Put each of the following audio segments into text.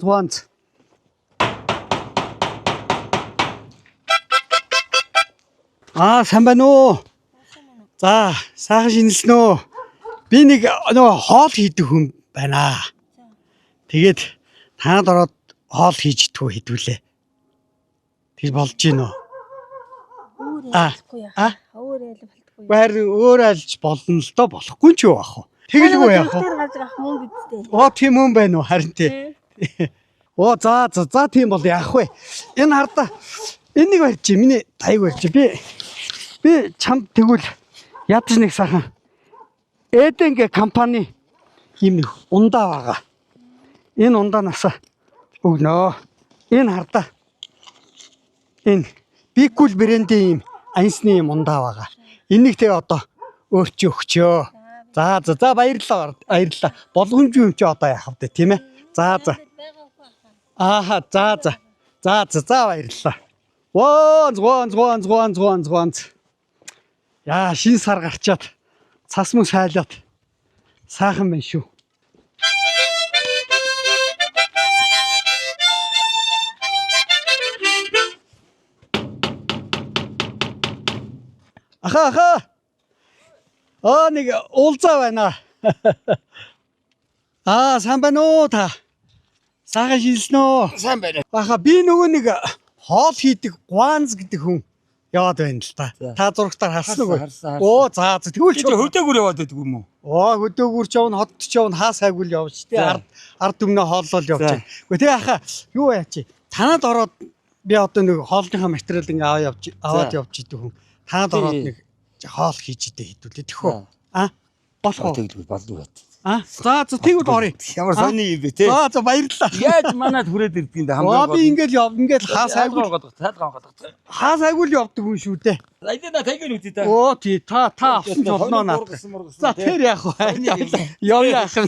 зуан. Сайн байна уу? За, сайхан шинэлсэн үү? Би нэг нөгөө хоол хийдэг хүн байна. Тэгээд танад ороод хоол хийж идэх үү хэдүүлээ. Тэр болж гин үү? Өөр айлж болно л доо болохгүй ч юу ах вэ? Тэгэлгүй яах вэ? Тийм юм байна уу? Харин тий. За тийм бол яах вэ? Энэ хардаа энэ нэг барьж чи миний тайг барьж би чамд тэгвэл ядаж нэг сайхан Эденгэ компани юм нэг ундаа байгаа. Энэ ундаанаас өгнөө. Энэ хардаа энэ Бикул брендийн юм анисны юм ундаа байгаа. Энийг тэгээ одоо өөрчи өгчөө. За баярлалаа. Болгоомж юм чи одоо яах вэ тийм ээ? За. За баярлалаа. Зуан. Яа, шин сар гарчаад цас мөн сайлаад сайхан байна шүү. Аха. Нэг уулзаа байна. Сайн байна уу та? Сайхан шилсэн үү? Сайн байна. Аха, би нөгөө нэг хоол хийдэг Гуанз гэдэг хүн яваад байна л та. Та зурагтаар харсан уу? За тэгвэл чи хөдөөгөр яваад байдаг юм уу? Хөдөөгөр ч явна, хотд ч явна, хаа сайгүй л явж тий. Ард өмнө хооллол явж байна. Гэхдээ тэгээ аха, юу яа чи? Танад ороод би одоо нэг хоолныхаа материал ингээ аваад явж идэг хүн. Танад ороод нэг хоол хийж идэ хэдүүлээ тэхөө. Болох уу? Тэгвэл болов уу? За тэгвэл орё. Ямар сони юм бэ те? За баярлалаа. Яаж манад хүрээд ирдэг юм бэ хамгаалал. Би ингээл хаа сайгүй годог. Хаа сайгүй л явдаг хүн шүү дээ. Айдана тайгэн үгүй та. Тий та авсан ч болно наа. За тэр яах вэ? Явъя ах.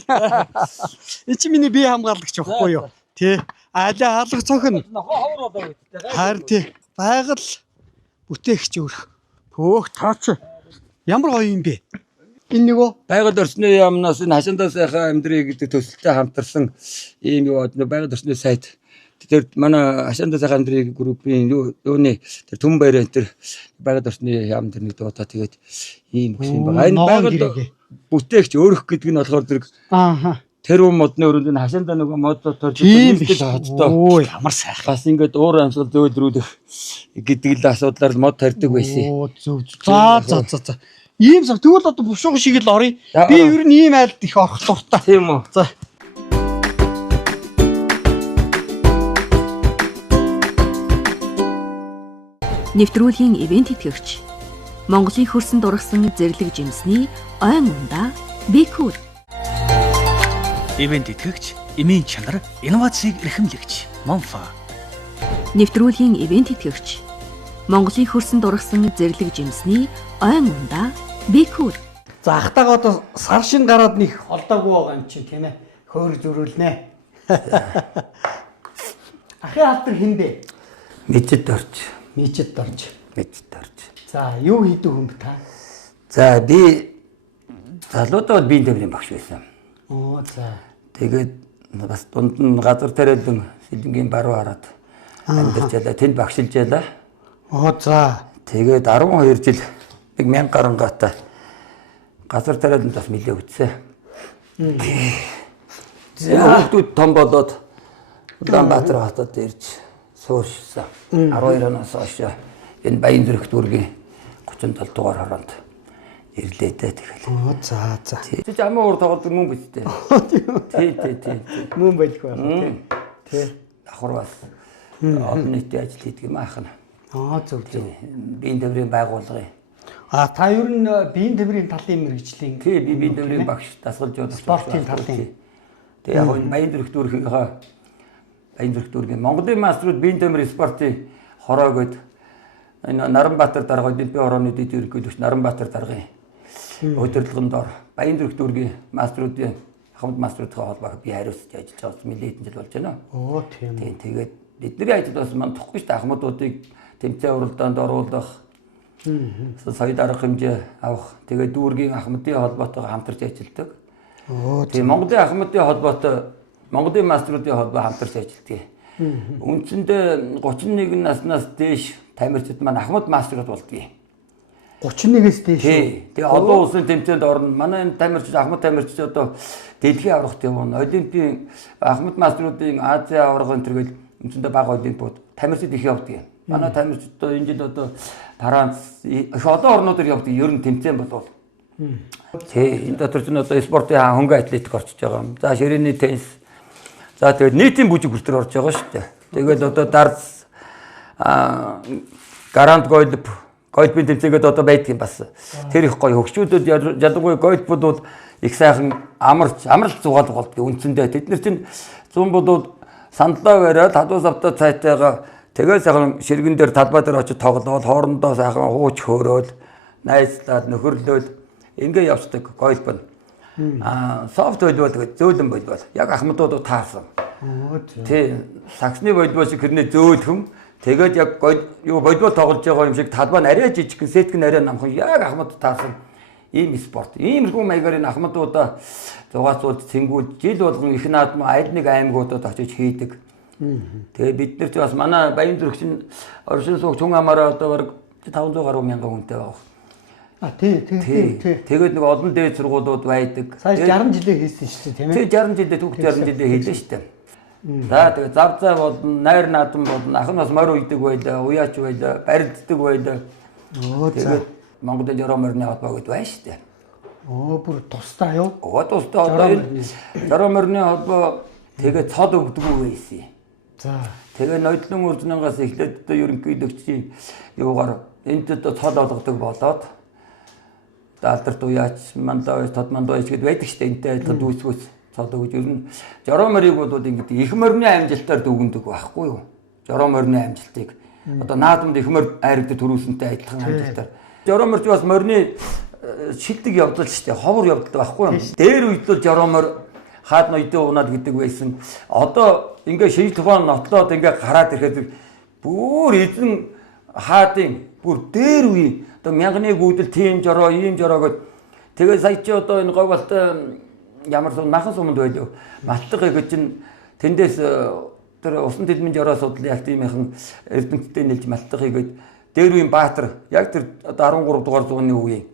Энд чи миний бие хамгаалагч байхгүй юу? Тий. Алаа хаалга цохин. Харин тий. Байгаль бүтээгч өөрх. Төөх таач. Ямар гоё юм бэ? Энэ нөгөө байгаль орчны яамнаас энэ хашаандаа сайхан амьдрыг гэдэг төсөлтэй хамтарсан ийм юу байгаль орчны сайт. Тэр манай хашаандаа сайхан амьдрыг группийн юуны тэр Түмэн баяр энэ тэр байгаль орчны яам тэр нэг дуудаа тэгээд ийм гэх юм байна. Энэ байгаль бүтээгч өөрөх гэдэг нь болохоор зэрэг тэр модны өрөөнд энэ хашаандаа нөгөө модод торж нийлдэл хоцтой. Ямар сайхан. Бас ингээд уур амьсгал зөөлрүүлэх гэдэг л асуудлаар мод тарьдаг байсан. За. Ийм сав тэгвэл одоо бушууг шиг л орё. Би ер нь ийм айлд их орох дуртай. Тийм үү. За. Нэвтрүүлгийн ивент итгэгч Монголын хөрсөн дургасан зэрлэг жимсний ойн ундаа Бикул. Ивент итгэгч эмийн чанар инновацийг эрхэмлэгч Монфа. Нэвтрүүлгийн ивент итгэгч Монголын хөрсөн дургасан зэрлэг жимсний ойн ундаа Бикул. За ахтагаа одоо сар шин гараад нэг холдоогүй байгаа юм чинь тийм ээ. Хөөр зөрүүлнэ. Ахын халтар хин бэ? Мэжид орж. За юу хийдэг хүн бэ та? За би залуудаа биеийн тэмрийн багш байсан. За. Тэгээд бас дунд нь газар тариалан Сэлэнгийн баруун хараад амьдарч ялаа. Тэнд багшилж ялаа. За. Тэгээд 12 жил 1000 гаруй гата газар тариаланд бас нэлээ үтсэн. Хүүхдүүд том болоод Улаанбаатар хотод ирж суурьшсан. 12 оноос хойш энэ Баян зүрх дүүргийн 37 дугаар хороонд ирлээ дээ тэгэл. За. Чи амын уур тоглодог мөн биз дээ. Тий. Мөн байлгүй байна тий. Давхар бас олон нийтийн ажил хийдэг юм аахна. Зөв. Биеийн тэмрийн байгууллагын. Та ер нь биеийн тэмрийн талын мэргэжлийн. Тий, би биеийн тэмрийн багш дасгалж явдаг. Спортын талын. Тэгээ яг энэ Баян зүрх дүүргийн Монголын маструуд биеийн тэмрийн спортын хороо гээд энэ Наранбаатар дарга Олимпийн орооны дэд ерөнхийлөгч Наранбаатар даргын удирдлагын дор Баян зүрх дүүргийн маструудын хамт маструудын холбоо би хариуцж ажиллаж байгаа нэлээд жил болж байна. Тийм. Тэгээд бидний ажил бас мандахгүй шүү дээ. Ахмадуудыг тэмцээн уралдаанд оруулах, соёл арга хэмжээ авах, тэгээд дүүргийн ахмадын холбоотойгоо хамтарч ажилладаг. Тийм Монголын ахмадын холбоотой Монголын мастеруудын холбоо хамтарч ажилладаг. Үндсэндээ 31 наснаас дээш тамирчид маань Ахмад мастерууд болдгий. 31-ээс дээш. Тэгээ олон улсын тэмцээнд орно. Манай энэ тамирчид Ахмад тамирчид одоо дэлхийн аврагт явна. Олимпийн Ахмад мастеруудын Азийн аврагын төрөл үндсэндээ бага олимпиуд тамирчид их явдаг. Манай тамирчид одоо энэ жил одоо Франц их олон орнуудаар явдаг. Ер нь тэмцээн болвол. Энэ дотор ч одоо спортын хөнгө атлетик орчиж байгаа юм. За ширээний теннис. За тэгээд нийтийн бүжиг бүртэр орж байгаа шүү дээ. Тэгээд одоо дартс гарант гольфын тэмцээгээд одоо байдаг юм бас. Тэр их гоё хөгчүүдэд ялангуяа гольфуудууд их сайхан амарлт зугаал болдгоо үндсэндээ. Тэд нар чинь 100 бодууд сандлаа бариад хадуус автаа цайтайгаа тэгээд сайхан ширгэн дээр талбай дээр очиж тоглоод хоорондоо сайхан хууч хөөрөөл найзлаад нөхөрлөөд ингээ явцдаг гольф нь. Софт волейбол гэдэг зөөлөн волейбол. Яг ахмадууд таарсан. Тий, саксны волейбол шиг хэрнээ зөөлхөн. Тэгээд яг волейбол тоглож байгаа юм шиг талбай нь арай жижиг, сетг нь арай намхан. Яг ахмад таарсан ийм спорт. Иймэрхүү маягаар энэ ахмадуудаа зугаацуулж цэнгүүл жил болгон их наадмаа аль нэг аймагуудад очиж хийдэг. Тэгээд бид нар ч бас манай Баян зүрхчин оршин суугч хүн амаараа одоо бараг 500 гаруй мянган хүнтэй байгаа. Тий. Тэгээд нэг олон дээд сургуулиуд байдаг. Сая 60 жилээ хийсэн шүү дээ, тийм ээ. Тий 60 жилээ түүх 60 жилээ хийлээ шүү дээ. За тэгээд зав зав болон найр наадам болон ах нь бас морь үйдэг байлаа, уяач байлаа, барилддаг байлаа. Тэгээд Монголын Жороо морины холбоо гэдэг байна шүү дээ. Бүр тустай юу? Тустай одоо энэ Жороо морины холбоо тэгээд цод өгдөг байсан. За. Тэгээд ноёдлон үржнангаас эхлээд одоо ерөнхийлөгчийн юугаар энд одоо цод олгодог болоод алдарт уяач мандаа тод мандаа гэж байдаг штэ энтэй дүүсгөөс цод өгж ер нь Жороо морийг бол ингэдэг их морины амжилтаар дүгнэдэг байхгүй юу? Жороо морины амжилтыг одоо наадамд их морь айрагд төрүүлсэнтэй адилхан амжилтаар. Жороо морч бас морины шилдэг явдал штэ ховор явдал байхгүй юу? Дээр үед л Жороо морь хаад ноёдын унаад гэдэг байсан. Одоо ингээ шил туфан нотлоод ингээ гараад ирэхэд бүр эзэн хаадын бүр дээр үе одоо мянганы гүйдэл тийм Жороо ийм Жороо гэд тэгээ сая чи одоо энэ говьалтай ямар сон махан суманд байлоо малтга гэж чинь тэндээс тэр усан дэлмийн Жороо судлын ялт иймийнхэн эрдэмтдээ нэлж малтга хийгээд дээр үеийн Баатар яг тэр одоо 13 дугаар зууны үеийн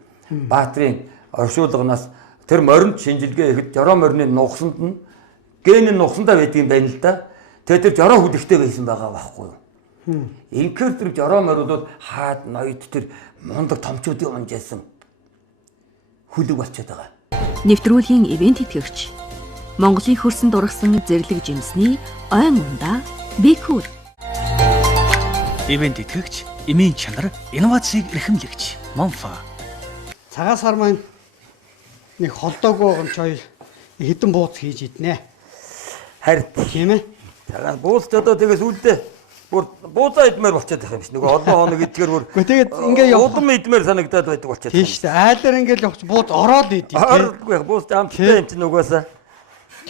Баатрын оршуулганаас тэр моринд шинжилгээ ихэд Жороо морины нугсанд нь ген нугсандаа байдгийн байна л да. Тэгээ тэр Жороо хүлэгтэй байсан байгаа байхгүй юу? Инхээр тэр Жороо морилууд хаад ноёд тэр мундаг томчуудын унжаасан хүлэг болчиход байгаа. Нэвтрүүлгийн ивент тэтгэгч Монголын хөрсөнд ургасан зэрлэг жимсний ойн ундаа Бикүр. Ивент тэтгэгч эмийн чанар инновацийг эрхэмлэгч Монфа. Цагаас сар маань нэг холдоогүй гомч хоёр хэдэн бууц хийж иднэ. Харин тийм ээ. За бууцд одоо тэгээс үлдээ бүр буузаа идмээр болчиход байгаа юм шиг. Нөгөө олон хоног идгээр бүр. Гэхдээ тэгээд ингээ удам идмээр санагдаад байдаг болчиход. Тийм шүү дээ. Айлаар ингээл явах бууз ороод идэв. Оролгүй бууз амттай юм чинь угаасаа.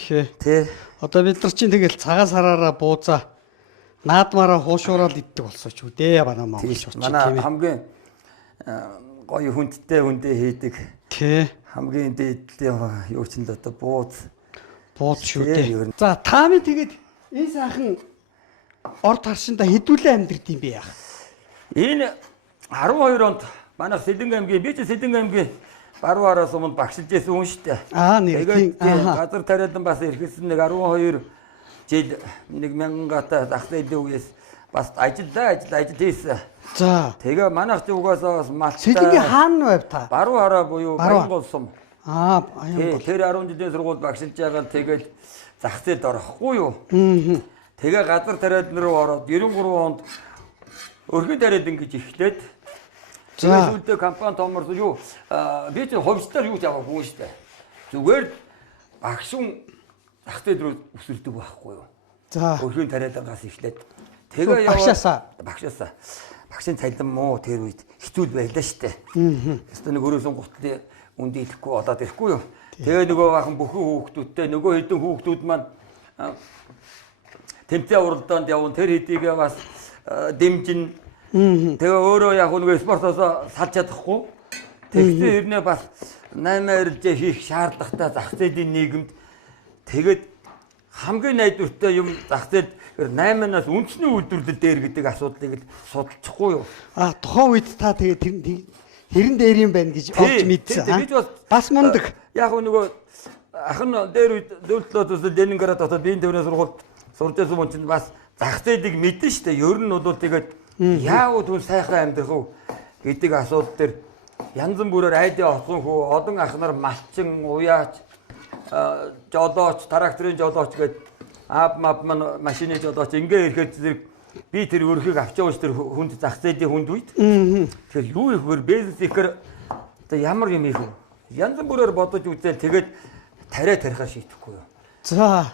Тий. Одоо бид нар чинь тэгэл цагаас хараараа буузаа наадмаараа хуушуураад иддэг болсон ч үү дээ манай монголч учраас. Манай хамгийн гоё хүндтэй хүндээ хийдэг. Тий. Хамгийн дээдлийн юу ч л одоо бууз шүү дээ. За таамын тэгээд энэ сайхан орд харшинда хэдүүлээ амьдрд юм бэ яах? Энэ 12 онд манай Сэлэнг аймгийн би ч Сэлэнг аймгийн барууараас өмнө багшилж байсан хүн шүү дээ. Нэг тийм газар тариалан бас ирэхсэн нэг 12 жил нэг мянгаатай зах зээлийн үеэс бас ажил хийсэн. За. Тэгээ манайх ч угаасаа бас малтай. Сэлэнгийн хаан байв та? Барууараа буюу Баянгол сум. Баянгол. Тэр 10 жилийн сургууль багшилж байгаа тэгээд зах зээлд орохгүй юу? Тэгээ газар тариалан руу ороод 93 онд өрхөн тариалан гэж эхлээд тэгээд үлдээ компани томорсон юу би ч хувьчлаар юу ч аваагүй шүү дээ. Зүгээр багшун зах зээл рүү өсөлдөг байхгүй юу? За. Өрхөн тариалангаас эхлээд тэгээ багшаасаа багшийн цалин муу тэр үед хэцүү байлаа шүү дээ. Өөртөө нэг өрөөсөн гутлын үнд идэхгүй болоод ирэхгүй юу? Тэгээ нөгөө бахан бүхэн хүүхдүүдтэй нөгөө хэдэн хүүхдүүд маань тэмцээ уралдаанд явна тэр хэдийгээ бас дэмжин. Тэгээ өөрөө яг нөгөө спортоос салж чадахгүй. Тэгсэн хэрнээ бас 8 арилжээ хийх шаардлагатай зах зээлийн нийгэмд тэгээд хамгийн найдвартай юм зах зээл 8-аас үндэсний үйлдвэрлэл дээр гэдэг асуудлыг л судалчихгүй юу? Тухайн үед та тэгээ хэрэн дээр юм байна гэж олж мэдсэн. Бас мундаг. Яг нөгөө ахын дээр үед зөвлөлтөөс Ленинград дотоод биеийн төвний сургуульд сурж байсан хүн чинь бас зах зээлийг мэдэн штэ. Ер нь бол тэгээд яавал түн сайхан амьдрах уу гэдэг асуудал дээр янз бүрээр айдаа олсон хөө олон ах нар малчин, уяач, жолооч, тракторын жолооч гээд аав маань машины жолооч ингээ ирэхэд зэрэг би тэр өрхийг авч явж тэр хүнд зах зээлийн хүнд үед. Тэгэхээр юу их бүр бизнес ихэр одоо ямар юм их вэ? Янз бүрээр бодож үзэл тэгээд тариа тарихаар шийдэхгүй юу? За.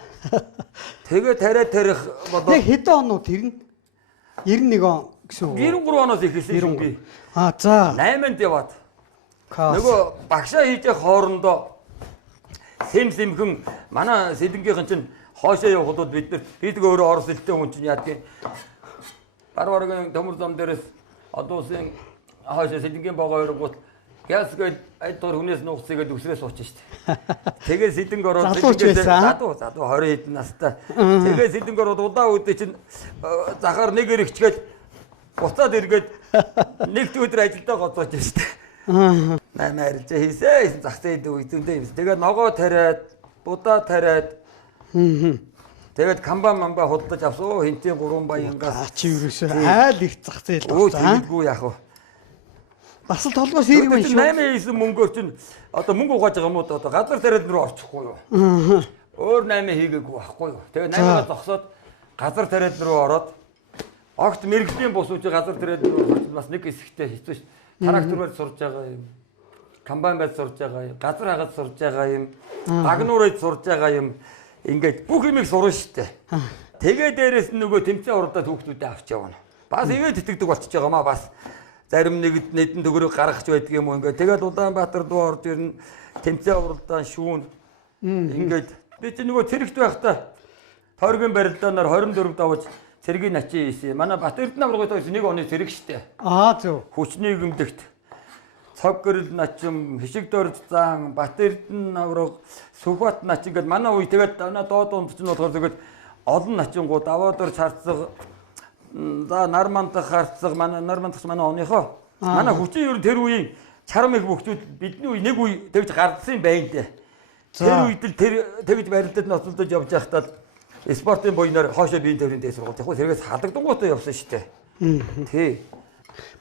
Тэгээд тариа тарих бодоо. Нэг хэдэн оноо тэр нь 91 он гэсэн үг. 93 оноос ихэлсэн юм би. За. 8-нд яваад. Нөгөө багшаа хийж явах хоорондоо сэмхэн манай сэдэнгийнхэн чинь хоошоо явах удаад бид өөрөө орос хэлтэй хүн чинь яадгийн барваргийн төмөр зам дээрээс одоо усын хоошоо сэдэнгийн богоо өргөт гяс гээд айдтор хүнээс нуугцгээд өсрөөс сууч штэ. Тэгээ сэдэнг ороод задуу 20 хэдэн настай. Тэгээ сэдэнг ороод удаа үдэ чинь захаар нэг эргэчгээд буцаад эргээд нэгд өдөр ажилдаа гоцооч штэ. Наймаар л хийсэн зах зээл үетэндээ юм. Тэгээд ногоо тариад, будаа тариад. Тэгээд камбан мамба худалдаж авсан. Хинтийн 3 баянгаас чи юусэн айл их зах зээл байна. Өөгүй яах вэ? Бас л толгой сэрэг байна шүү. 8 хийсэн мөнгөөр чинь одоо мөнгө угааж байгаа юм уу? Одоо газар тариад руу орчихгүй юу? Өөр 8 хийгээгүй байхгүй юу? Тэгээд 8-аа зогсоод газар тариад руу ороод огт мэрэгжлийн бус үуч газар тариад руу орчих бас нэг хэсэгтээ хэцүү шүү. Трактор байд сурж байгаа юм. Комбайн байд сурж байгаа юм. Газар хагад сурж байгаа юм. Агнуурайд сурж байгаа юм. Ингээд бүх юмыг сурна штэ. Тэгээ дээрэс нь нөгөө тэмцээн уралдаад хүүхдүүдэд авч явна. Бас ивэ тэтгдэг болчихж байгаа маа бас. Зарим нэгд нэдэн төгрөг гаргаж байдаг юм уу ингээд. Тэгээд Улаанбаатар руу орж ирнэ. Тэмцээн уралдаан шүүн. Ингээд би чи нөгөө цэрэгт байхдаа тойргийн барилдаанаар 24 давж цэргийн начин хийсэн. Манай Батэрдэн аврагтай нэг оны цэрэг штэ. Зөв. Хүчний гэмдэгт цог гэрэл начин, хишиг дорж зан, Батэрдэн авраг, Сүхбат начин гэдэг манай үе тэгээд доод онд ч нь болохоор тэгээд олон начингууд аваадор харцаг, за нармандах харцаг, манай нармандах манай оныхоо. Манай хүчин ер нь тэр үеийн чарам их хөвгчүүд бидний үе нэг үе тэгж гардсан юм байна дээ. Тэр үед л тэр тэгж барилдад ноцолдож явж байхдаа спортын буйнаар хоошоо биеийн төврийн дэс сургууль. Яг тэрээс халагдангуудаа явсан шүү дээ. Тий.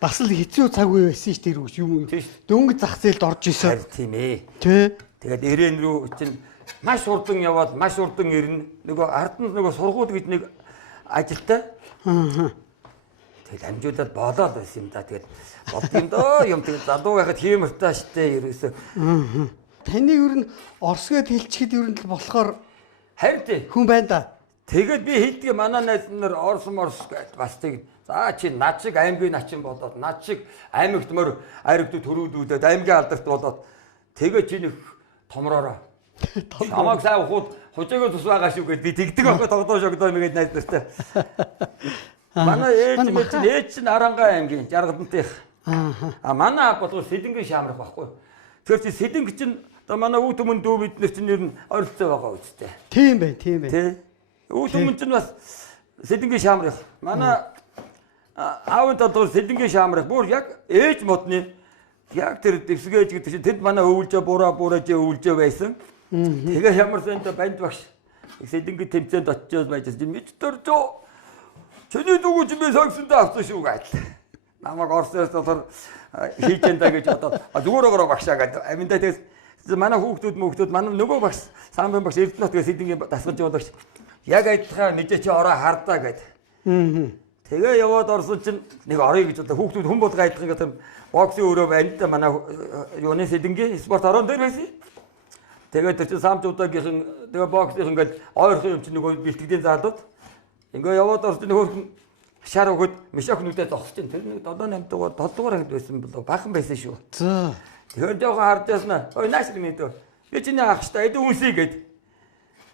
Бас л хэцүү цаг үе байсан шүү дээ юм. Дөнгөж зах зээлд орж исэн. Тийм ээ. Тий. Тэгээд ирээн рүү чинь маш хурдан яваад маш хурдан ирнэ. Нөгөө ард нь нөгөө сургууль гэж нэг ажилтай. Тэгээд амжуулаад болоод байсан юм да. Тэгээд бодсон доо юм тэгээд залуу байхад хиймэртэй штэ ерөөсөө. Таны ер нь орсгээд хэлчихэд ер нь л болохоор харин тий. Хүн байна да. Тэгээд би хэлдэг манай найз нар орс гэд бас тэг. За чи над шиг аймгийн начин болоод над шиг аймагтмөр аригдуу төрүүлүүлээд аймгийн алдарт болоод тэгээд чи нэг томроороо. Намайг сайн ухууд хужаага тус байгаа шүү гэд би тэгдэг байхгүй тогтоож өгдөө мэгээд найз нартай. Манай ээж чинь Аранга аймгийн Жаргалантынх. Манай аав бол Сэдэнгийн шаамрах байхгүй. Тэгэхээр чи Сэдэнг чинь одоо манай үүд өмнө дүү бид нар чинь ер нь ойролцоо байгаа үстэй. Тийм бай, тийм бай. Тэ. Үүд өмнө чинь бас Сэдэнгийн шаамрах. Манай аавд одоо Сэдэнгийн шаамрах бүр яг ээж модны яг тэр дэвсгээж гэдэг чинь тэд манай өвлжөө буураж өвлжөө байсан. Тэгээ ямар сэнтэй банд багш Сэдэнгийн тэмцээнд очиж байж мэдтэр жоо. Чиний дүүг чи би сагсандаа авсан шүү гэж. Намайг орсоос дотор хийж энэ гэж одоо зүгээр өгөрөө багшаа гэдэг. Аминдаа тэгээс манай хүүхдүүд манай нөгөө багш самбын багш Эрдэнэт тэгээ Сэдэнгийн дасгаж яваад багш яг адилхан мэдээ чи ороо хардаа гэд. Тэгээ яваад орсон чинь нэг орё гэж одоо хүүхдүүд хүн болгоо адилхан гэдэг боксын өрөө байна манай юуны Сэдэнгийн спорт орон дээр байсан. Тэгээ тэр чинь самжуудаагийнхан тэгээ боксын ингээд ойрхон юм чинь нөгөө бэлтгэлийн заалууд ингээ яваад орсон нөхөр шар өгöd мишохнүүдэд зогсож чинь тэр нэг 7-8 дугаар 7 дугаар ангид байсан болоо бахан байсан шүү. За. Тэгэхээр жоохон харж яснаа. Ой нааш минийдөө. Би чиний ах штэ эд үнсий гэд.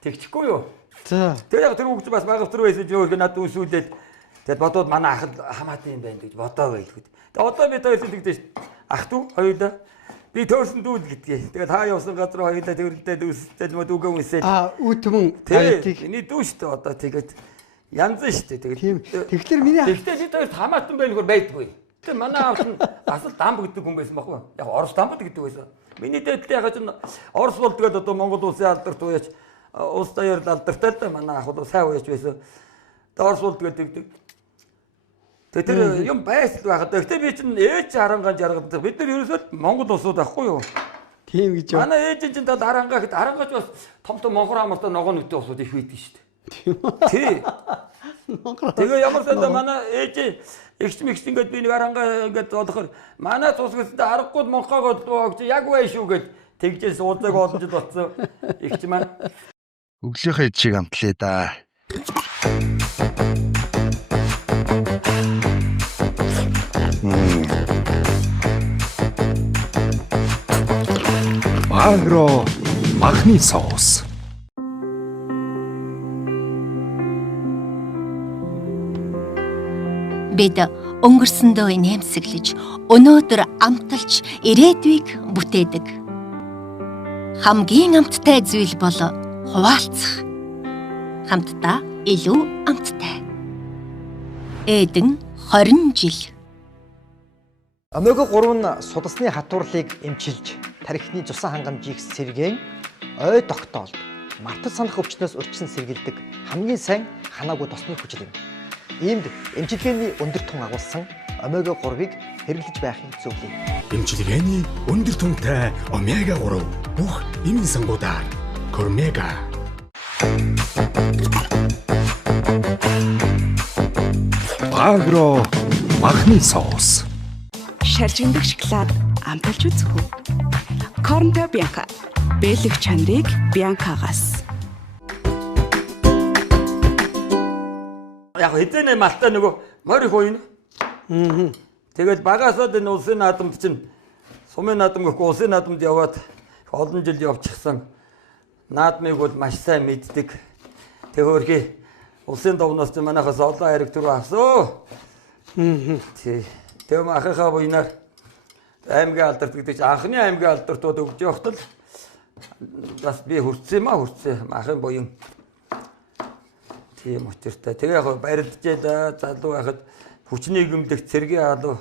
Тэгчихгүй юу? За. Тэр яг тэр хүүхд бас багавтар байсан ч өөрөө надад үнсүүлээд тэгэд бодоод манай ах хамаатай юм байна гэж бодоо байлгүй. Тэгээ одоо бид хоёр тэгдэж ах トゥ хоёулаа Би төрсөн дүүл гэдгийг. Тэгээд хаа явсан газар хоёулаа төрөлдөө дүүстэй нүгөө үсээ. Үүдмэн Авитыг. Миний дүү шүү дээ одоо тэгээд янз шүү дээ. Тэгээд тэгэхээр миний тэгтээ бид хоёрт хамаатан байлгүй байдгүй. Тэгээд манай аавч нь асал дамб гэдэг хүн байсан баггүй. Яг Орос дамб гэдэг байсан. Миний дээдтэй яг чинь Орос бол тэгээд одоо Монгол улсын алдарт ууяач улс даяар алдартай л манай ах бол сайн ууяач байсан. Тэгээд Орос бол тэгээд тэр юм байсал байхад. Гэхдээ би чинь ээж харангаа жаргад бид нар ерөөсөө Монгол улсууд байхгүй юу? Тийм гэж. Манай ээж чинь тал харангаа гэхэд харангач бас том монхор амартай ногоон үтэй улсууд их байдаг шүү дээ. Тий. Тэгээ ямар санда манай ээж ихч мэгч ингээд би нэг харангаа ингээд бодохоор манай цус гэсэндээ аргагүй монхоогоо өгч яг бай шүү гэд тэгжээс уулзаг олон жил болсон ихч маань. Өглөөхөө чиг амтлаа да. Агро махны соус. Бид өнгөрсөндөө нэмсэглэж, өнөөдөр амталж ирээдүйг бүтээдэг. Хамгийн амттай зүйл бол хуваалцах. Хамтдаа илүү амттай. Эдэн 20 жил. Омега 3 нь судасны хатуурлыг эмчилж, тархины цусан хангамжийг сэргээн, ой тогтоолд, мартаж санах өвчнөөс урьдчилан сэргийлдэг хамгийн сайн ханаагүй тосны хүчил юм. Иймд эмчилгээний өндөр тун агуулсан омега 3-ыг хэрэглэж байхыг зөвлөе. Эмчилгээний өндөр тунтай омега 3 бүх эмийн сангуудаар Кормега. Агро махны соус. Шаржиндаг шоколад амталж үзэх үү? Корнто Бянка. Бэлэг чанарыг Бянкагаас. Яг хэзээ малтай нөгөө морь их ууна. Тэгээд багасаад энэ улсын наадамд чинь сумын наадам гэхгүй улсын наадамд яваад олон жил явчихсан. Наадмыг бол маш сайн мэддэг. Тэхөрхи улсын довноос чинь манайхаас олон хайрыг түрүү авсан. Тий. Тэм ахыхаа буйнаар аймгийн алдарт гэдэг чинь анхны аймгийн алдартууд өгж явахад л бас би хүрсэн ахын буян. Тийм учиртай. Тэгээ яг барилдчихэд залуу байхад хүчний гэмдэх цэргийн алуу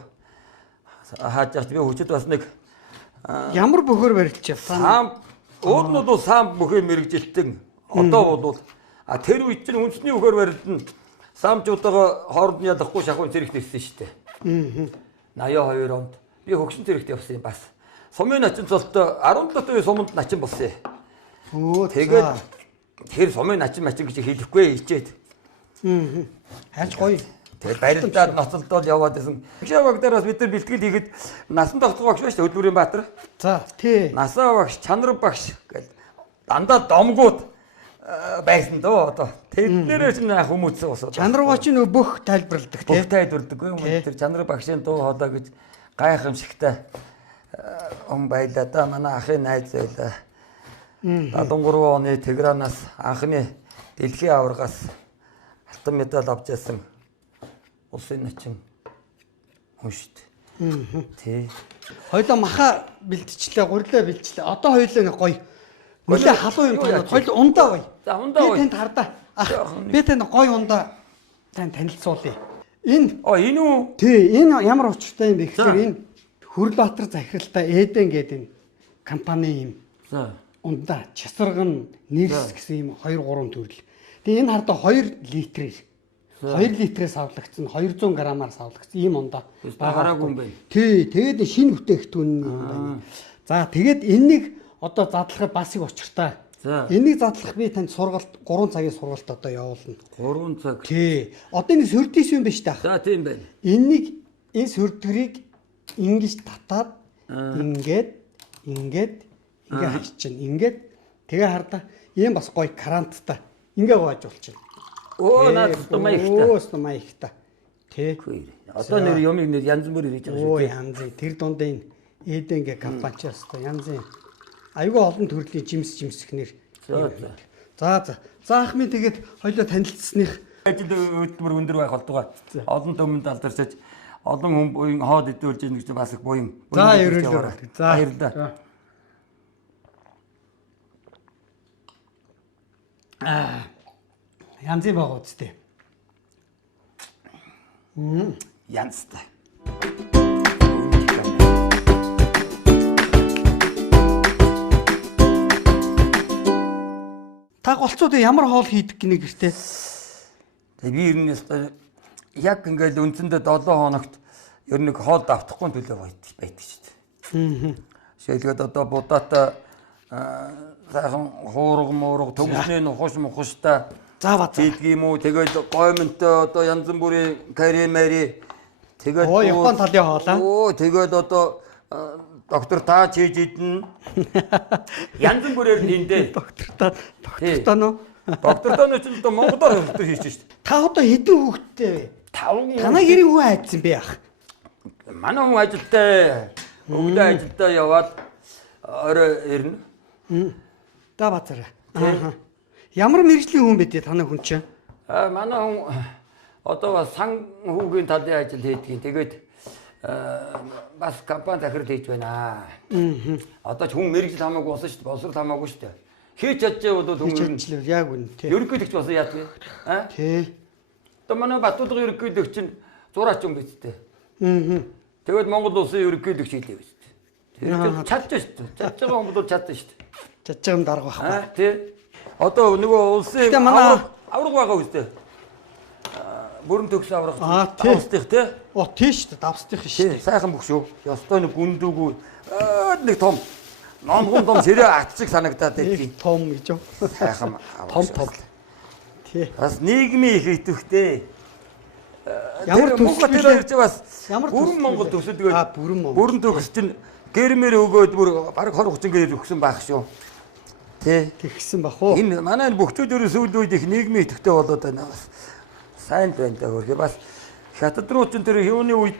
хааж явж би хүчит бас нэг ямар бөхөр барилч сам ууднууд бол сам бөхөө мэрэгжилтэн одоо бол тэр үед чинь үндэсний бөхөр барилдана самчуудаа хооронд нь ядахгүй шахуун цэрэгт ирсэн шүү дээ. 82 онд би хөгшин цэрэгт явсан юм бас. Сумын начин цолтой 17 үе суманд начин болсон. Тэгээд тэр сумын начин гэж хэлэхгүй хичээд. Хайж гоё. Тэгээд барилдаад ноцолдол яваад байсан. Гişээ баг дээрээс бид нар бэлтгэл хийгээд насан тогтгоо багш байна шүү дээ Хөдөлмөрийн Баатар. За тий. Насаа багш, чанар багш гэж дандаа домгууд байсан дөө одоо. Тэднэрээ ч нэ хүмүүсээ усаа. Чанар багч нь бүх тайлбарладаг тий. Бүх тайлбарладаг юм. Тэр чанар багшийн дуу хоолой гэж гайхамшигтай байлаа да манай ахын найз байлаа. 73 оны Тегеранаас анхны дэлхийн аваргаас алтан медаль авч яасан улсын начин хүн шүү дээ. Тий. Хоёлоо маха бэлтчлээ, гурилаа бэлтчлээ. Одоо хоёлоо нэг гоё. Нилээ халуун юм байна. Хоёлоо ундаа гоё. За ундаа гоё. Би танд хардаа. Би танд гоё ундаа тань танилцуулъя. Энэ энэ үү? Тий, энэ ямар учиртай юм бэ гэхээр энэ Хүрлбаатар захиралтай Эден гэдэг энэ компани юм. За. Ундаа часарган нэрс гэсэн юм 2 3 төрөл. Тэгээ энэ хардаа 2 литрээр 2 литрээс авлагдсан 200 грамаар авлагдсан ийм ундаа багаараагүй юм байна. Тий, тэгээд шинэ бүтээгдэхүүн юм байна. За тэгээд энэнийг одоо задлахад бас их учиртай. Энийг задлах би танд сургалт 3 цагийн сургалт одоо явуулна. 3 цаг. Тий. Одоо энэ сөрдис юм биш таах. За тийм байна. Энэ сөрдгөрийг ингэж татаад ингээд хаач чинь ингээд тэгээ хардаа ийм бас гоё каранттай ингээ гоож болчихно. Наад маягтай. Тэ. Одоо нэр юмыг нэр янз бүр хийж байгаа шүү дээ. Янз. Тэр дунд энэ Эденгэ компаниас одоо янз. Айгүй олон төрлийн жимсхнэр. За ах минь тэгээд хоёлоо танилцсаных ажил хөдөлмөр өндөр байх болтугай. Олон төмөнд алдарчиж олон хүн буян хоод идүүлж ийн гэж бас их буян. За ерөөлөөр. За. Баярлалаа. Янзын байгаа үстэй. Янзтай. Та голцоод ямар хоол хийдэг гинэ гэртээ? Тэгээ би ер нь яг ингээд үндсэндээ 7 хоногт ер нь хоол давтахгүй төлөө байдаг шүү дээ. Шилгээд одоо будаатай сайхан хуурга муурга төгсний нухаш мухаштай хийдэг юм уу? Тэгээд гоймонтой одоо янз бүрийн каремари тэгээд Япон талын хоолоо. Тэгээд одоо доктор тааж хийж идэн. Янз бүрээр нэндээ. Доктортой нөө. Доктортой ч одоо Монголоор доктор хийж шүү дээ. Та одоо хэдэн хүүхэдтэй вэ? 5. Танай гэрийн хүн айдсан бэ ах? Манай хүн ажилдаа өглөө ажилдаа яваад орой ирнэ. Да бацараа. Ямар мэрэгжлийн хүн бэ дээ танай хүн чинь? Манай хүн одоо бас сан хүүгийн талын ажил хийдэг. Тэгээд бас компани захирал хийж байна. Одоо ч хүн мэрэгжил хамаагүй болсон шүү дээ. Боловсрол хамаагүй шүү дээ. Хийж чадчих бол хүн яг үнэ тий. Ерөнхийлөгч болсон яах вэ? Тий. Одоо манай Батуулгын ерөнхийлөгч нь зураач юм биз дээ. Тэгээд Монгол улсын ерөнхийлөгч хийлээ биз дээ. Тэгээд чадчих шүү дээ. Чадж байгаа хүмүүс чадсан шүү дээ. Чадж байгаа юм дарга байхгүй. Тий. Одоо нөгөө улсын авраг байгаа үстэй. Бүрэн төгс аврах. Давстих тий. Тий шүү дээ. Давстих шүү дээ. Сайхан бүх шүү. Ёстой нэг гүндүүгүй нэг том номгон том ширээ атчих санагдаад байдгийг. Том гэж юу? Сайхан том. Тий. Бас нийгмийн их идэвхтэй. Ямар төсөл гэж бас бүрэн Монгол төсөл тэгээд бүрэн төгс чинь гэрмэр өгөөд бүр бараг 20-30 гэр өгсөн байх шүү. Тий. Тэгсэн бах уу? Энэ манай бөхчүүд ерөө сүүл үед их нийгмийн идэвхтэй болоод байна. Сайн байна даа хөргөө бас хятад руу ч тэр юуны үед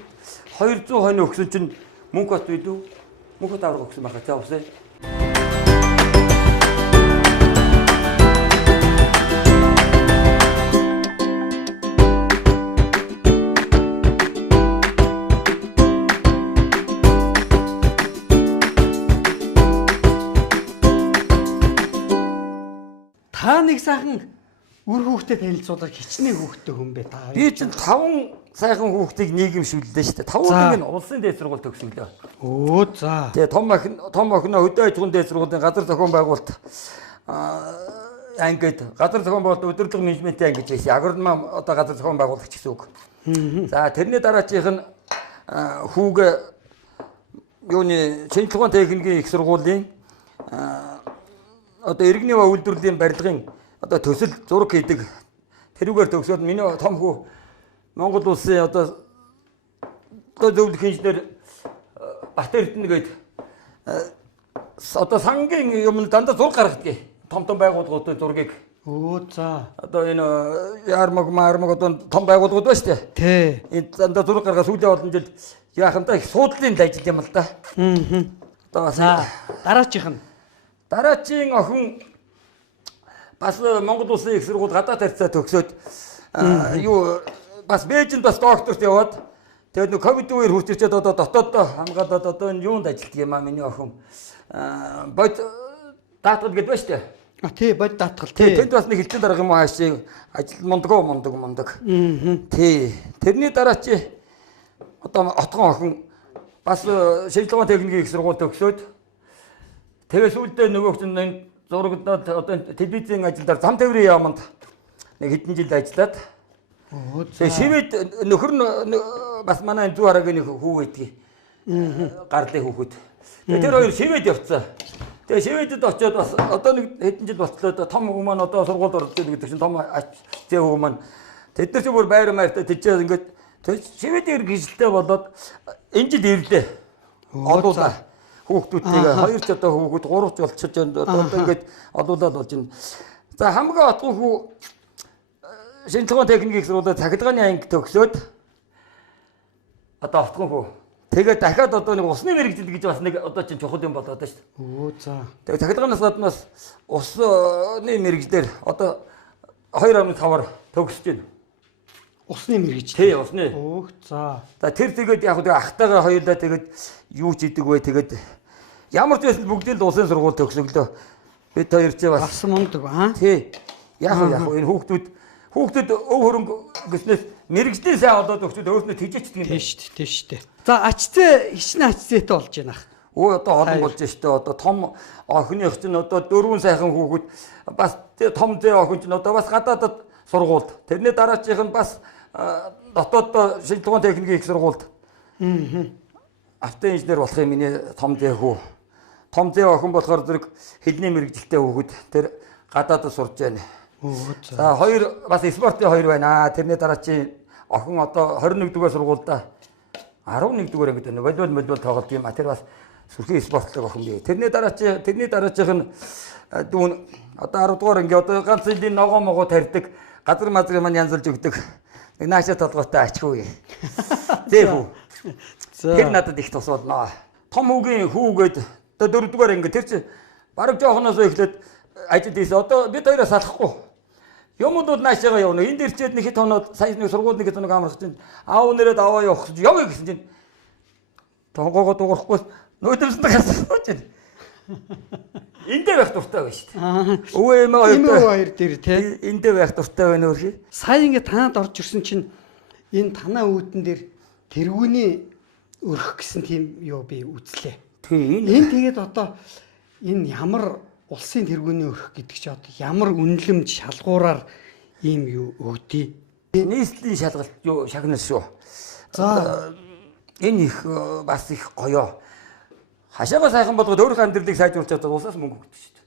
200 хонь өгсөн чинь мөнгө бат билүү? Мөнгө тавраг өгсөн байхаа цаа усаа. Та нэг сайхан үр хүүхдэд танилцуулаад хичнээн хүүхдтэй хүн бэ та. Би чинь 5 сайхан хүүхдийг нийгэмшүүллээ шүү дээ. 5 нь улсын дээд сургууль төгсөглөө. Оо за. Тэгээ том охиноо хөдөө аж ахуйн дээд сургуулийн газар зохион байгуулалт ангид газар зохион байгуулалт өдөрлөг менежментийн анги гэж байсан. Агрономи одоо газар зохион байгуулагч гэсэн үг. За тэрний дараачих нь хүүгээ юуны шинжлэх ухааны техникийн их сургуулийн одоо иргэний үйлдвэрлэлийн барилгын одоо төсөл зураг хийдэг. Тэрүүгээр төгсөөд миний том хүү Монгол улсын одоо зөвлөх инженер Бат Эрдэнэ гээд одоо сангийн юм дандаа зураг гаргадаг. Том байгууллагуудын зургийг. Оо за. Одоо энэ ярмаг одоо том байгууллагууд ба штэ. Тий. Энэ дандаа зураг гаргаа сүүлийн олон жил яахантай их суудлын ажил юм л да. Одоо за дараачих нь дараачийн охин бас Монгол улсын их сургууль гадаад харьцаа төгсөөд юу бас Бээжинд бас докторт яваад тэгээд нэг ковид үеэр хурц ирчээд одоо дотооддоо хамгаалаад одоо энэ юунд ажилладаг юм аа миний охин бод даатгал гэдэг ба штэ. Тий бод даатгал тий. Тэнд бас нэг хилтэн дарга юм уу хаашаа ажил мундаг. Тий. Тэрний дараа чи одоо отгон охин бас шинжлэх ухааны техникийн их сургууль төгсөөд тэгээ сүүлдээ нөгөөх нь зурагдаад одоо телевизийн ажилдаар зам тээврийн яамд нэг хэдэн жил ажиллаад шивэд нөхөр нь бас манай зүү харагийн хүү байдгийг гарлын хүүхэд. Тэр хоёр шивэд явцсан. Тэгээ шивэдэд очиод бас одоо нэг хэдэн жил болтлоо том хүмүүс маань одоо сургуульд орж байгаа гэдэг чинь том зээ хүмүүс маань тэд нар ч бүр байр маятай тийчээ ингээд шивэдээр гişлтэй болоод энэ жил ирлээ. Олуулаа. Хүүхдүүдтэйг 2 ч одоо хүүхэд 3 ч болчихж одоо ингээд олуулаад болж байна. За хамгийн отгон хүү шинжлэх ухааны техникийн сургуулийн цахилгааны анги төгсөөд одоо отгон хүү. Тэгээд дахиад одоо нэг усны мэрэгжил гэж бас нэг одоо чинь чухал юм болоод байна шүү дээ. Оо за. Тэгээд цахилгаанаас гаднаас усны мэрэгжлэр одоо 2.5-аар төгсөж байна. Усны мэрэгч. Тий, усны. Өөх за. Тэр тэгээд яг ахтайгаа хоёулаа тэгээд юу ч идэг вэ тэгээд ямар ч байсан бүгдийн л улсын сургууль төгсөглөө. Бид хоёр ч бас мундаг аа. Тий. Яг энэ хүүхдүүд өв хөрөнгө гэснээс мэрэгжлийн сайн олоод өгчөд өөрснөө тэжээчдэг юм байна. Тий шүү дээ. За ачцээ хичнээн ачцээтэй болж байна. Одоо олон болж штэ одоо том охиных чинь одоо 4 сайхан хүүхэд бас том зээ охин чинь одоо бас гадаадад сургуульд тэрний дараачих нь бас дотоод шилдэгэн техникийн их сургуульд автоинженер болохын миний том зээ хүү. Том зээ охин болохоор зэрэг хэлний мэрэгжилтэй хүүхэд тэр гадаадад сурж байна. За хоёр бас спортын хоёр байна. Тэрний дараа чи охин одоо 21 дугаар сургуульда 11 дугаар ангид байна. Волейбол тоглолт юм а тэр бас сүрхий спортлог охин бий. Тэрний дараачих нь дүүн одоо 10 дугаар анги одоо ганц элийн ногоо могоо тарьдаг газар мазрын маань янзалж өгдөг. Нэг наашаа толгойтой ачгүй. Зээ хүү. Тэр надад их тус болно. Том хүүгийн хүүгээд одоо 4 дугаар анги тэр чи бараг жоохноос эхлээд ажил хийсэн. Одоо бид хоёроос салахгүй. Юмуд наашаага явна. Энд ирчээд нэг хэд хоноод сая нэг сургууль нэг хэд хоног амрах чинь аав нэрээд аваа явах гэж явъя гэсэн чинь тонгоогоо дуурахгүй нөөдөлсөнд гасууч. Эндээ байх дуртай байна шүү дээ. Өвөө эмээ хоёр дээр тий. Эндээ байх дуртай байна өөрхий. Сая ингэ танад орж ирсэн чинь энэ танаа үүдэн дээр тэргүүний өрх гэсэн тийм юу би үзлээ. Тий. Энэ тэгээд одоо энэ ямар улсын тэргүүний өрх гэдэг чи одоо ямар үнэлэмж шалгуураар ийм юу өгдөө. Нийслэлийн шалгалт юу шагнал шүү. За энэ их бас их гоёо. Хашаага сайхан болгоод өөрийнхөө амьдралыг сайжруулж чадаад улсаас мөнгө өгдөг шүү дээ.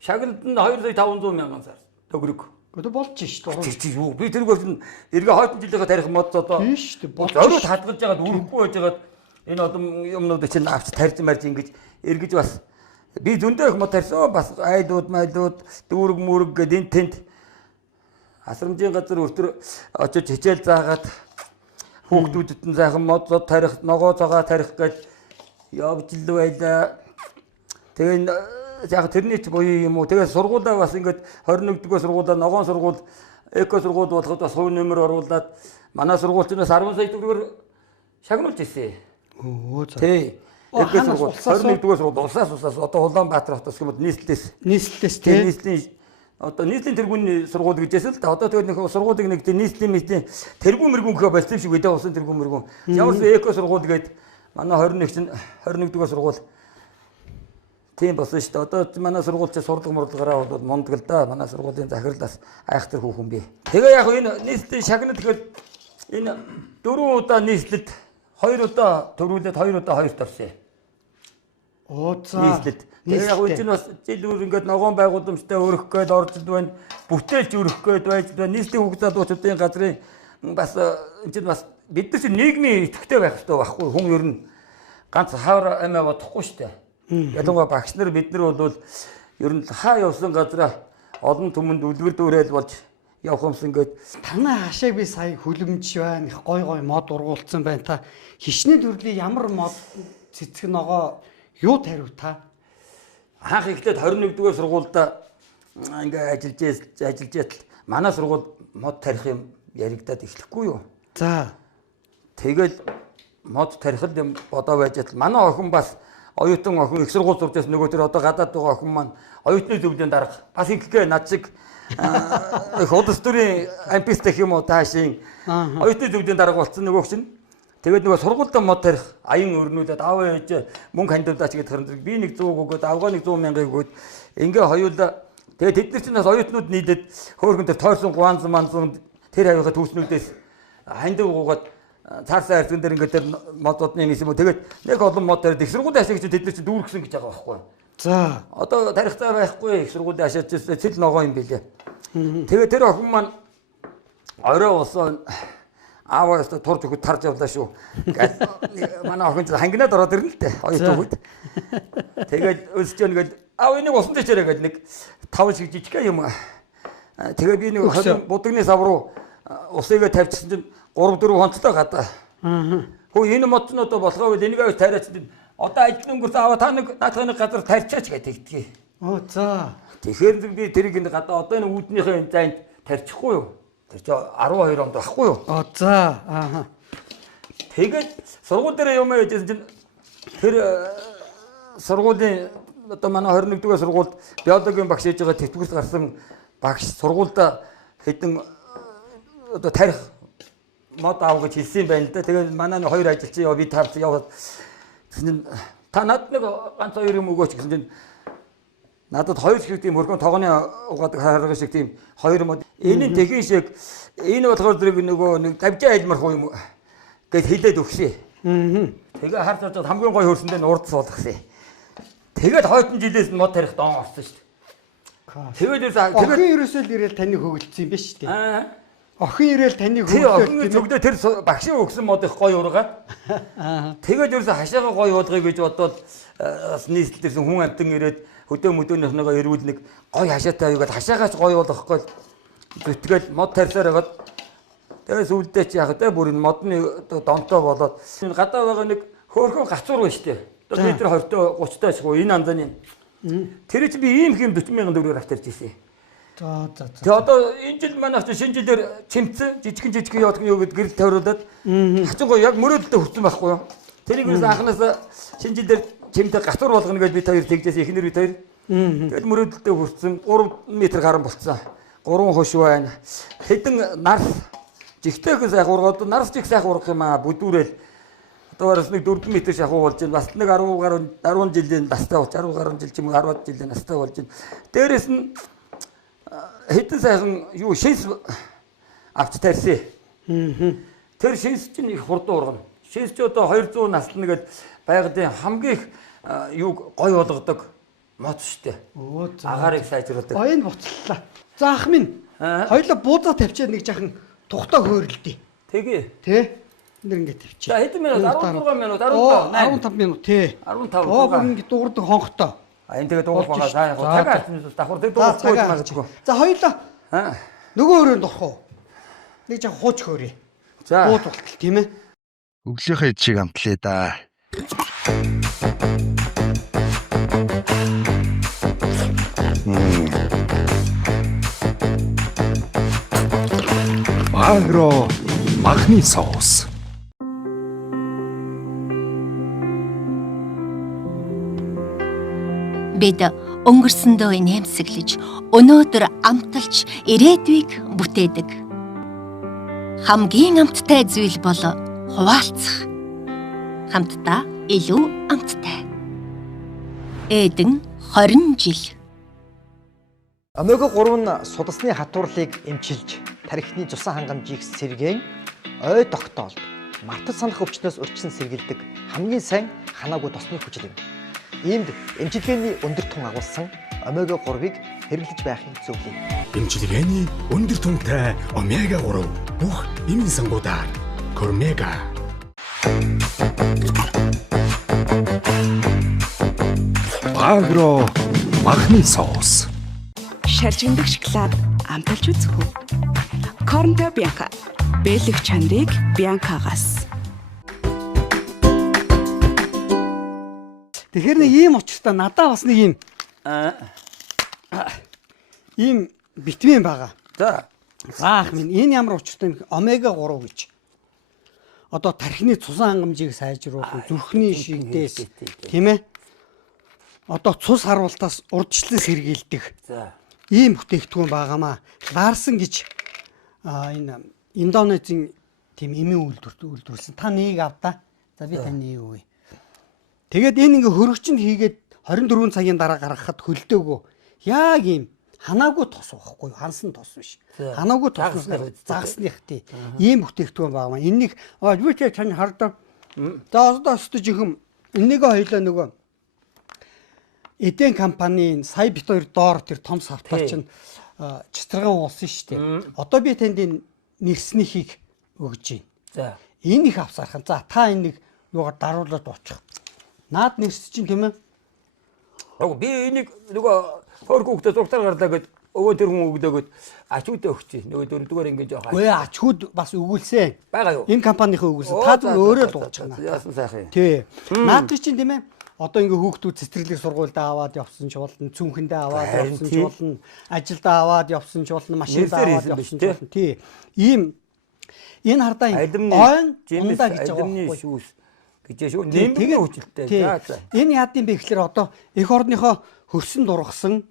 Шагналд нь 2,500 мянган сар төгрөг. Гэхдээ болж шүү дээ. Чи юу би тэргээр чинь эргээ хойдон жилийнхаа тарих мод одоо биш шүү дээ. Зориуд хадгалж яагаад үргэхгүй байж байгаад энэ одоо юмнууд чинь авч тарьж марж ингэж эргэж бас би зөндөө их мод тарьсан бас айлууд майлууд дүүрэг мүрэг гэдэг энэ тэнд асрамжийн газар өртөр очиж хичээл заагаад хүүхдүүдэд нь сайхан мод тарих ногоо цагаа тарих гэж явж л байлаа. Тэгээ яг тэрний ч буюу юм уу. Тэгээ сургуулаа бас ингээд 21 дугаар сургуулаа ногоон сургууль эко сургууль болоход бас хувь нэмэр оруулаад манай сургуульчнаас 10 сая төгрөгөөр шагнуулж ирсэн. Тий. Эко сургууль 21 дугаар сургууль улсаас одоо Улаанбаатар хотоос гэмэд нийслэлээс тий. Нийслэлийн одоо нийслэлийн тэргүүний сургууль гэжээс л да. Одоо тэгээд нэг сургуулийг нэг нийслэлийн тэргүүн мэргүүн гэхэ болчих шиг гэдэг усан тэргүүн мэргүүн. Ямар ч эко сургууль гээд манай 21 дугаар сургууль тийм болсон шүү дээ. Одоо манай сургууль чи сурлаг мурлагаараа бол мундаг л да. Манай сургуулийн захирлаас айхтар хүүхэн бий. Тэгээ яг энэ нийслэлийн шагнал гэхэд энэ 4 удаа нийслэлд 2 удаа төрүүлээд 2 удаа хоёрт орсон. За. Нийслэлд. Тэгээ яг үгүй бас жил бүр ингээд ногоон байгууламжтай өрөх гээд орж байна. Бүтээлч өрөх гээд байж байна. Нийслэлийн хүүхд залуучуудын газрын бас энэ чинь бас бид нар чинь нийгмийн идэвхтэй байх хэрэгтэй байхгүй хүн ер нь ганц хавар амиа бодохгүй шүү дээ. Ялангуяа багш нар бид нар бол ер нь хаа явсан газараа олон түмэнд үлгэр дүүрэл болж явах юмсан гээд танаа хашааг би сая хүлэмж байна. Их гой мод ургуулсан байна. Та хичнээн төрлийн ямар мод цэцэг ногоо юу тариу та? Анх эхлээд 21 дугаар сургуультай ингээ ажиллаж яатал манай сургууль мод тарих юм яригадад эхлэхгүй юу? За. Тэгэл мод тарихад юм бодоо байж яатал манай охин бас оюутан охин их сургууль сурж байсан нөгөө тэр одоо гадаад байгаа охин маань оюутны зөвлөлийн дарга бас ингэхгээ над шиг их удас төрийн ампис гэх юм уу таашийн оюутны зөвлөлийн дарга болсон нөгөө чинь тэгээд нөгөө сургуультай мод тарих аян өрнүүлээд аав ээж мөнгө хандуулаач гэдэг хэрэг би нэг 100 өгөөд авгаа нэг 100 мянга өгөөд ингээ хоёулаа тэгээд тэд нар чинь бас оюутнууд нийлээд хөөрхөн тэр тойрсон гуанз манзан тэр хавийнхаа түүснүүдээс хандив гуугаад цаарсан арцган дээр ингээ тэр мододны юм уу тэгээд нэг олон мод тарих их сургуулийн ашиг чинь тэд нар чинь дүүргэсэн гэж байгаа байхгүй. За одоо тарихтаа байхгүй их сургуулийн ашигч цэл ногоо юм билээ. Тэгээд тэр охин маань орой усан ааваас турж өгөд тарж явлаа шүү. Манай охин чинь хангинаад ороод ирнэ л дээ. Оюутан үед. Тэгээд өсөж яагаад аав энийг усан дэчээрээ гээд нэг 5 шиг жижиг юм. Тэгээд би нэг будагны сав руу усыгээ тавьчихсан чинь 3-4 хонцтой гадаа. Хөө энэ мод нь одоо болохоо бол энийг авч тариач чинь одоо ажил өнгөрсөн аваа та нэг наадхын газар тарьчаач гэдэг тэгдгийг. За. Тэгэхээр би тэрийг энэ гадаа одоо энэ үүднийхээ зайд тарьчихгүй юу? Тэр чи 12 онд байхгүй юу? За аа. Тэгээд сургууль дээр юм яжсэн чинь тэр сургуулийн одоо манай 21 дугаар сургуульд биологийн багш хийж байгаа тэтгэврт гарсан багш сургуульд хэдэн одоо тарих мод аав гэж хэлсэн байна л да. Тэгээд манай хоёр ажилчин яв би таарч яваад та надад нэг ганц хоёр юм өгөөч гэсэн чинь надад хоёр шиг тийм хөргөн тогооны угаадаг харгаж шиг тийм хоёр мод энэ тэхин шиг энэ болохоор зэрэг нөгөө нэг давжаа айлмарх юм гэж хэлээд өгсөн. Тэгээ харж очоод хамгийн гоё хөрсөндөө урд суулгасан. Тэгээд хойдон жилээс мод тарих доон орсон шүү дээ. Тэгээд охин ерөөсөө л ирээл таныг хөглөсөн юм ба шүү дээ. Охин ирээл таныг хөглөөд тэр багшийн өгсөн мод их гоё ургаад. Тэгээд ерөөсөө хашаага гоё уудгыг гэж бодоод бас нийслэлдэрсэн хүн амтан ирээд хөдөө мөдөөнийхнийгөө ирүүл нэг гоё хашаатай аюугаад хашаагаач гоё болохгүй зүтгээд мод тарьсаар хагаад тэгээс үлдээ чи яг тэ бүр энэ модны донтоо болоод гадаа байгаа нэг хөөрхөн гацуур байна шүү дээ. Одоо метр 20-той 30-той ашгүй энэ анзаны. Тэр чи би ийм хэм 40,000 төгрөгөөр авчирч ирсэн. За. Тэгээ одоо энэ жил манайх шинэ жилээр чимцэн жижигхэн яваад юу гэд гэрэл тавиулаад хацгаа яг мөрөөдөлтөд хүрсэн байхгүй юу. Тэрийг юус анханаас шинэ жилээр чимтэй гацуур болгоно гэж бид хоёр тэгжээс эхнэр бид хоёр. Тэгээд мөрөөдөлтөд хүрсэн 3 м гарan болцсон. 3 хош байна. Хэдэн нар жигтэйхэн сайх ургаад нарс жиг сайх ургах юм аа бүдүүрэл одоо бас нэг 4 м шахуу болж байна. Бас нэг 10 жилийн настай болж 10 гаруй жил ч юм уу 10 жилийн настай болж байна. Дээрээс нь хэдэн сайхан юу шээс авч тарьсан. Тэр шээс чинь их хурдан ургана. Шээс ч одоо 200 наслна гэд байгалийн хамгийн их юу гой болгодог мод штэ. Агаарыг сайжруулдаг. Баян буцлаа. За ах минь. Хоёлоо буудаа тавьчаад нэг жахан тухтаа хөөрөлдөө. Тэгээ. Тэ? Энд ингэ тавьчих. За хэдэн минут? 16 минут, 15 минут тий. 15. Оо ингэ дуурдаг хонхтой. Энэ тэгээ дуурах байгаа. За яг цагаар давхар тэг дуурахгүй магадгүй. За хоёлоо. Нөгөө өрөөнд орох уу? Нэг жаа хууч хөөрье. За. Бууд болтол тийм ээ. Өглөөхөө чиг амтлаа да. Агро махны соус. Бид өнгөрсөндөө инээмсэглэж, өнөөдөр амталж ирээдүйг бүтээдэг. Хамгийн амттай зүйл бол хуваалцах. Хамтдаа илүү амттай. Эдэн 20 жил. Омега 3 нь судасны хатуурлыг эмчилж, тархины цусан хангамжийг сэргээн, ой тогтоолд, мартаж санах өвчнөөс урьдчилан сэргийлдэг хамгийн сайн ханаагүй тосны хүчил юм. Иймд эмчилгээний өндөр тун агуулсан омега 3-ыг хэрэглэж байхыг зөвлөе. Эмчилгээний өндөр түнтэй омега 3 бүх эмийн сангуудаар Кормега. Агро махны соус. Шаржигдах шоколад амталж үзэх үү? Корнто Бянка. Бэлэг чанарыг Бянкагаас. Тэгэхээр нэг ийм очтой надаа бас нэг ийм витамин байгаа. За. Заах минь энэ ямар очтой омега 3 гэж. Одоо тархины цусан хангамжийг сайжруулах, зүрхний шигдээс тийм ээ. Одоо цус харуултаас урдчлан сэргийлдэг. За. Ийм бүтээгдэхүүн байгаамаа. Ларсан гэж энэ Индонезийн тийм эмийн үйлдвэрлэсэн. Та нэг авдаа. За би таны юу вэ? Тэгээд энэ ингээ хөрөгчөнд хийгээд 24 цагийн дараа гаргахад хөлдөөгөө яг ийм ханаагүй тос байхгүй юу? Хансан тос биш. Ханаагүй тос загсных тий. Ийм бүтээгдэхүүн байгаа. Энийг юу ч тань хардаа. За одоо өстө жихэм энийг хоёлаа нөгөө Эден компанийн сая бит 2 доор тэр том савтаа чинь чицэргэн уулсан шүү дээ. Одоо би танд энэ нэрснийхийг өгж байна. За. Энэ их авсархан. За та энийг юугаар даруулаад очих. Наад нэрс чинь тийм ээ. Би энийг нөгөө хөргөөгдө зуртаар гарлаа гэд өвөө тэр хүн өгдөөгээд ачуудаа өгч. Нөгөө 4-р ингэ жоох. Үгүй ачууд бас өгүүлсэн. Байгаа юу? Энэ компанийн өгүүлсэн. Та зөв өөрөө л ууж байна. Яасан сайхан юм. Тий. Наад чинь тийм ээ. одоо ингээ хүүхдүүд цэцэрлэг сургуульд аваад явсан ч болно, цүнхэндээ аваад явсан ч болно, ажилдаа аваад явсан ч болно, машиндаа аваад явсан ч болно. Тий. Ийм энэ хардаа ойн ундаа гэж байгаа байхгүй гэж шүү. Нэмэрийн хүчтэй. Энэ яад юм бэ гэхээр одоо эх орныхоо хөрсөн дургасан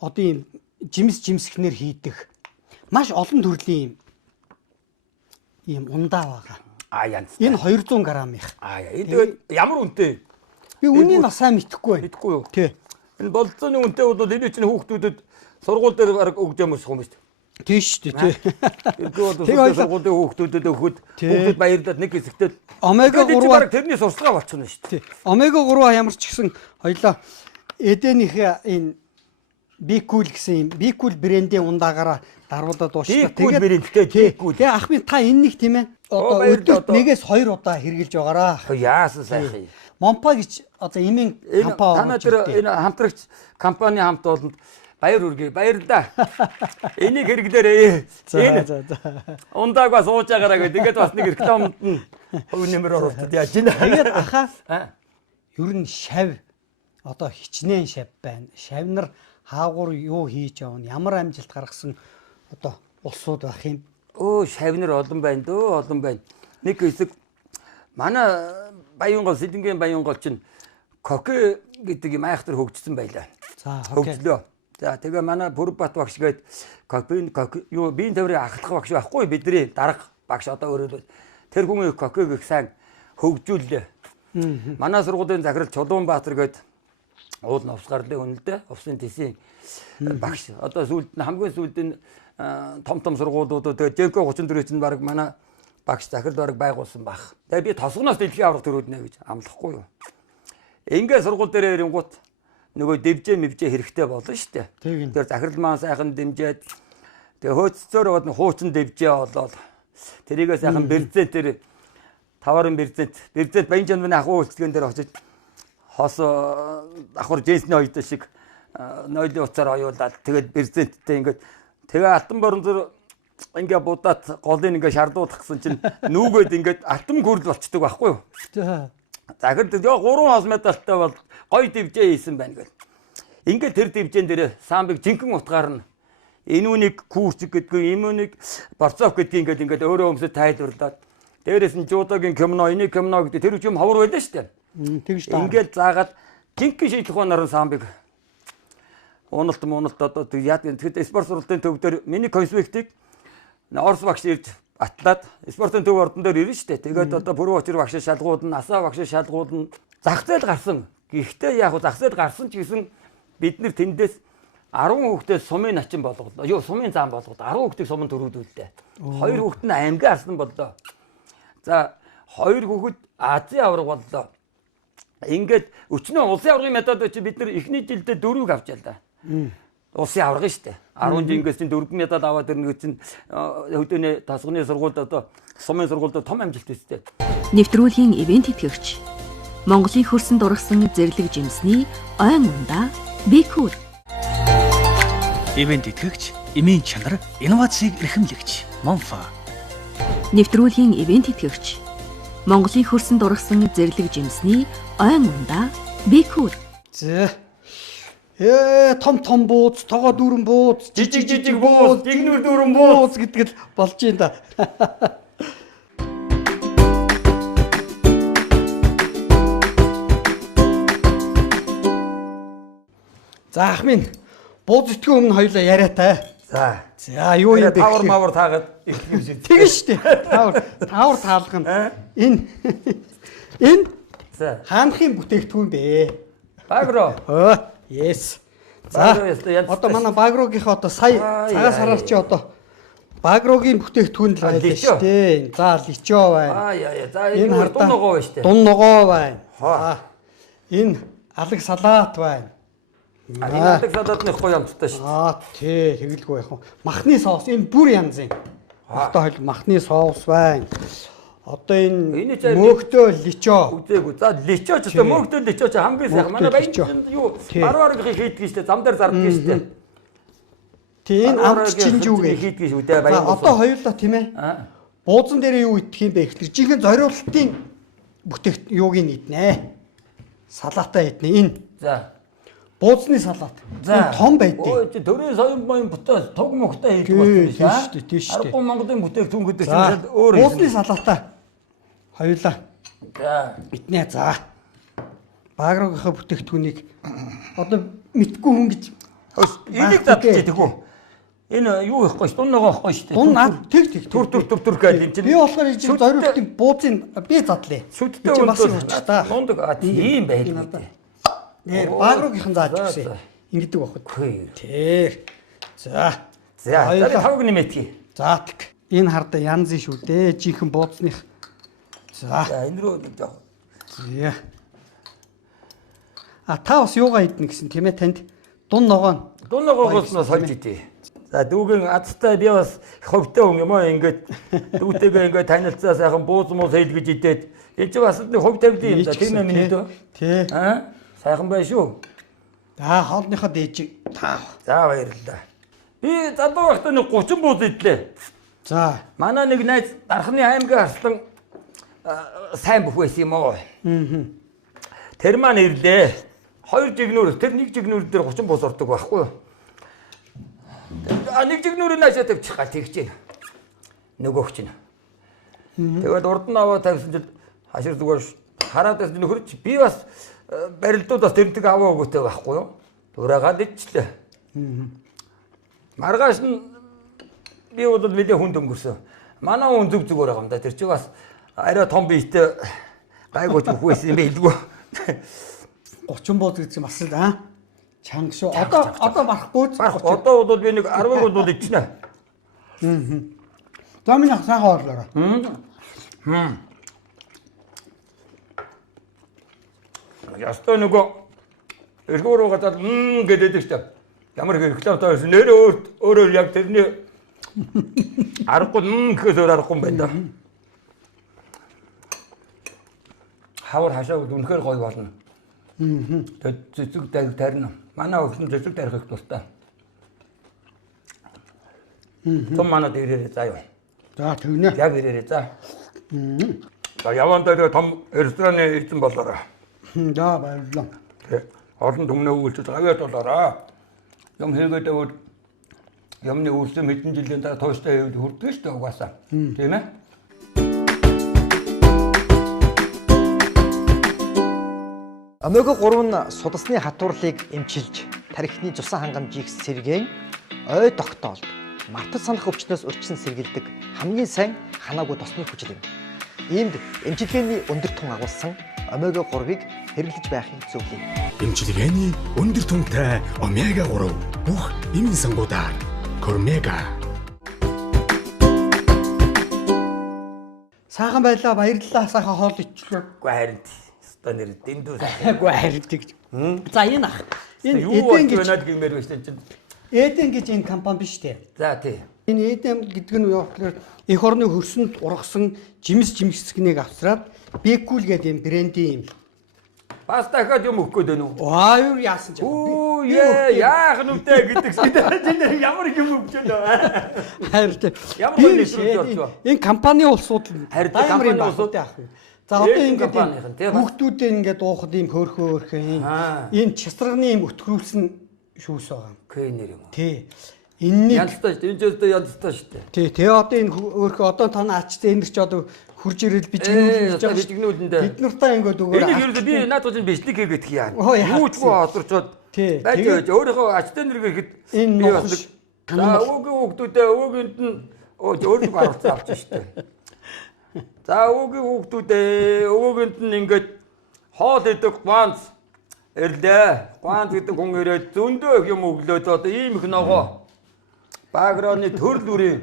одоо ийм жимсгнэр хийдэг маш олон төрлийн ийм ундаа байгаа. Янз. Энэ 200 грамм их. Энэ тэгээд ямар үнэтэй? Би үнийг бас сайн мэдэхгүй. Мэдэхгүй юу? Тий. Энэ болцооны үнэтэй бол энэ чинь хүүхдүүдэд сургууль дээр бараг өгж юмс юм шүү дээ. Тий шүү дээ. Тэгээ сургуулийн хүүхдүүдэд өгөхөд хүүхдүүд баярлаад нэг хэсэгтээ омега 3 бараг тэрний сурталгаа болчихно шүү дээ. Омега 3 ямар ч гэсэн хоёлаа Эденийх энэ Бикул гэсэн юм Бикул брэндийн ундаагаараа даруулаад дууштай. Тэгээд ах минь та энэ нэг тийм ээ. Одоо өдөрт нэгээс 2 удаа хэрглэж байгаараа. Яасан сайхан. Момпа гэж одоо имийн компани. Танаа тэр энэ хамтрагч компани хамт олонд баяр хүргэе. Баярлалаа. Энийг хэрэглээрээ. За. Ундааг бас ууж байгаараа гэдэг. Ингээд бас нэг рекламанд нь хөв нэмэр оруулаад яаж байна. Тэгээд ахаа. Ер нь шав одоо хичнээн шав байна. Шавнар хаагур юу хийж явна? Ямар амжилт гаргасан одоо улсууд байх юм? Шавнар олон байна дөө, олон байна. Нэг хэсэг манай Баянгол Сэлэнгийн Баянгол чинь коке гэдэг юм айхтар хөгжсөн байлаа. За хөгжлөө. За тэгээ манай Бүрбат багш гээд юу биеийн төврийн ахлах багш байхгүй бидний дарга багш одоо өөрөөр тэр хүн кокег их сайн хөгжүүллээ. Манай сургуулийн захирал Чулуунбаатар гээд уул новс гарлын үнэлдэ увсын тесийн багш. Одоо сүүлд нь хамгийн сүүлд нь том сургуулиудад тэгээ ЖК 34 чинь баг манай багш захирал бараг байгуулсан баг. Тэгээ би тосгоноос дэлхийн аврах төрөөднэ гэж амлахгүй юу. Ингээ сургууль дээр ирэнгуут нөгөө дэвжээ мэвжээ хэрэгтэй болно шүү дээ. Тэр захирал маань сайхан дэмжээд тэгээ хөөццөөр бод хуучин дэвжээ болоод тэрийгээ сайхан бэрзээ тэр таварын бэрзээ Баянжанмын ахуй үйлчлэгэн дээр очиж хос давхар Джейсний ойд шиг нойлын уцаар оюулаад тэгээд бэрзээдтэй ингээд тэгээ алтан борон зөр ингээ будаад голын ингээ шардуулах гэсэн чинь нүүгээд ингээ алтан гүрэл болчдөг байхгүй юу? Захирал тэгээ 3 хос медальтай бол гоё дэвжээ хийсэн байна гэл. Ингээ тэр дэвжээн дээр самбыг жинхэнэ утгаар нь энэ үнийг курс гэдгийг имүнийг борцов гэдгийг ингээ өөрөө өмсөд тайлбарлаад дээрээс нь жуудогийн кимно энийг кимно гэдэг тэр юм ховор байлаа шүү дээ. Тэгж таа. Ингээл заагаад жинхэнэ шийдлэх банаар самбыг уналт одоо тэгэхэд спорт сургуулийн төв дээр миний конспектыг Орос багш ирж батлаад спортын төв ордон дээр ирнэ шүү дээ. Тэгээд одоо Пүрэв очир багш шалгууд нь, Асаа багш шалгууд нь зах зээл гарсан. Гэхдээ яг зах зээл гарсан ч гэсэн бид нэр тэндээс 10 хүүхдээс сумын начин болгодлоо. Юу сумын зам болгоод 10 хүүхдийг суманд төрүүлдээ. 2 хүүхд нь аймгийн арсан боллоо. За 2 хүүхэд Азийн авраг боллоо. Ингээд өчнөө улсын аврагын медаль чи бид нэр эхний жилдээ 4-ийг авч яллаа. Улсын авраг шүү дээ. 10 жилгээс чинь 4 медаль аваад ирнэ гэж чинь хөдөөний тасганы сургуульд одоо сумын сургуульд том амжилт өстэй. Нэвтрүүлгийн ивент тэтгэгч Монголын хөрсөн дургасан зэрлэг жимсний ойн ундаа Бикул. Ивент тэтгэгч эмийн чанар инновацийг эрхэмлэгч Монфа. Нэвтрүүлгийн ивент тэтгэгч Монголын хөрсөн дургасан зэрлэг жимсний ойн ундаа Бикул. За том бууз, тогоо дүүрэн бууз, жижиг бууз, жигнүр дүүрэн бууз гэдэг л болж юм да. За ах минь бууз итгэн өмнө хоёлаа яриатай. За юу юм бэ? Тавар мавар таагаад итгэв шиг. Тэгэн штэ. Тавар таалах нь энэ хаанхын бүтээгдэхүүн бэ? Багро. Yes. За одоо манай Багрогийнхаа одоо сая цагаас хараар чи одоо Багрогийн бүтээгдэхүүн л байлаа шүү дээ. За личо байна. За энэ дун ногоо байна шүү дээ. Дун ногоо байна. Энэ алаг салаат байна. Алаг салаат нь гоё амттай шүү дээ. Тий, тэгэлгүй яах вэ? Махны соус энэ бүр янзын. Одоо хол махны соус байна. Одоо энэ мөөгтөө личо. Үзээгүй. За личо ч гэсэн мөөгтөө личо ч хамгийн сайхан. Манай Баянжанд юу баруурыг хийдэг шүү дээ. Зам дээр зардаг шүү дээ. Тийм амт чинь юу гээ хийдэг шүү дээ. Баян. Одоо хоёулаа тийм ээ. Буузан дээр юу идэх юм бэ гэхэлэр жинхэнэ зориултын бүтээгт юуг нь иднэ. салаатаа иднэ. Энэ. За. Бууцны салаат. За. Том байдаг. Өө чи төрийн соён боён бүтээ туг мөхтэй хийдэг болсон шээ. Тийш үү. Аргагүй Монголын бүтээгдэхүүн гэдэг чинь өөр юм. Бууцны салаатаа хоёулаа. За. Иднэ. За. Багрогийнхаа бүтээгдэхүүнийг одоо мэдгүй хүн гэж энийг татчих тэггүй. Энэ юу ихгүй ш, дун нөгөө ихгүй ш. Дун наад тэг түр гэдэг юм чинь. Би болохоор энэ зориултын бууцын би задлаа. Сүдтэй үндэс та. Мундаг тийм байдаг. Нэр багрогийнхан зааж гэсэн. Ингэдэг баггүй. Тий. За. За, тавг нэмэтгий. За тэг. Энэ хардаа янз шүү дээ. Жинхэнэ бууцных. За. За, энэ рүү нэг жоо. За. Та бас юугаа идэх гэсэн тийм ээ танд дун ногоон. Дун ногоогоос нь сольж идэ. За дүүгийн азтай би бас хөвтэй хүн юм аа ингээд дүүтэйгээ ингээд танилцаа сайхан бууз муу сэл гэж идээд энэ чи бас нэг хөвь тавьдаг юм да тийм ээ миний дөө. Тий. Сайхан бай шүү. За хоолныхоо дээжиг таа. За баярлалаа. Би залуу байхдаа нэг 30 бууз идлээ. За манай нэг найз Дархны аймгийн арслан сайн бүх байсан юм уу? Тэр маань ирлээ. 2 жигнүүр, тэр 1 жигнүүр дээр 30 бууз ордог байхгүй юу? Нэг жигнүүрийг наашаа тавьчих гал тэгчээ. Нөгөөх чинь. Тэгээд урд нь аваа тавьсан чил хашир зүгээр хараад байсан нөхөрч би бас барилдууд бас тэрнтэйг аваа өгөөтэй байхгүй юу? Төрөөгал ичлээ. Маргааш нь би удаад мэдээ хүнд өнгөрсөн. Манай хүн зүг зүгээр байгаа юм да. Тэр чи бас арай том биетэй гайгууч бүхвэсэн юм байлгүй. 30 бууз гэсэн бас л чанга шүү. Одоо барахгүй. Одоо удаад би нэг 10 удаад ичнэ. За минь сайхан орлоо. Ястай нөгөө эргүүрөө гадаад гэдэг шүү дээ. Ямар рекламтай байсан нэр өөрөө яг тэрний аргагүй гэхээс өөр аргагүй юм байна да. Хавар хашаа үнэхээр гоё болно. Цэцэг тарина. Манай өвчин цэцэг тарихыг тустай. Том манай дээрээ заа юу. За тэгнэ. Яг ирээрээ за. За яван дээр том рестораны эзэн болоорой. За баярлалаа. Олон түмнээ үйлчилж аваад болоорой. Юм хийгээд өгөөд юмны үйлсэм хэдэн жилийн дараа тууштай явж хүрдэг шүү дээ угаасаа. Тийм ээ? Омега 3 нь судасны хатуурлыг эмчилж, тархины цусан хангамжийг сэргээн, ой тогтоолд, мартаж санах өвчнөөс урьдчилан сэргийлдэг хамгийн сайн ханаагүй тосны хүчил юм. Иймд эмчилгээний өндөр тун агуулсан омега 3-ыг хэрэглэж байхыг зөвлөе. Эмчилгээний өндөр түнтэй омега 3 бүх эмийн сангуудаар Кормега. Сайхан байлаа, баярлалаа. Сайхан хоол ичлээ. Үгүй харин нэр дэндүү сайхан. Үгүй харилдаг. За энэ ах. Энэ юу байна гэмээр байсан чинь. Эден гэж энэ компани биш үү? За тий. Энэ Эден гэдэг нь юу гэхээр эх орны хөрсөнд ургасан жимс жимсгнийг авсраад Бекул гэдэг юм брендийн юм. Бас дахиад юм өгөх гээд байна уу? Аа юу яасан ч. Оо яах нь үтэй гэдэг чинь ямар юм өгч байна. Хайртай. Ямар нөлөөс орж. Энэ компани улсууд компани улсууд яах вэ? За одоо ингээд хүүхдүүдэд ингээд уухад ийм хөөрхөө энэ часрагны ийм өтгөрүүлсэн шүүс байгаа. Кэнер юм уу? Тий. Энэний янзтай шүү дээ. Энэ зөвхөн янзтай шүү дээ. Тий. Тэгээ одоо энэ өөрхөө одоо таны ачтай энэ ч одоо хурж ирэл бичгнүүлж байгаа. Бичгнүүлэндээ. Бид нартай ингээд өгөөр. Энийг ерөөсөө би наадах чинь бичлэг хийгээд яа. Юучгүй хоцорчод. Тий. Байж өөрийнхөө ачтай нэргээ ихэд би бас нэг за өвөгийн хүүхдүүдээ өвөөгөнд нь өөрөөр гаргацсан авчих шүү дээ. За өвөгийн хүүхдүүдээ өвөөгөнд нь ингээд хоол идэг ганц ирлээ. Ганц гэдэг хүн ирээд зөндөө юм өглөөд одоо ийм их ногоо багрооны төрөл үрийн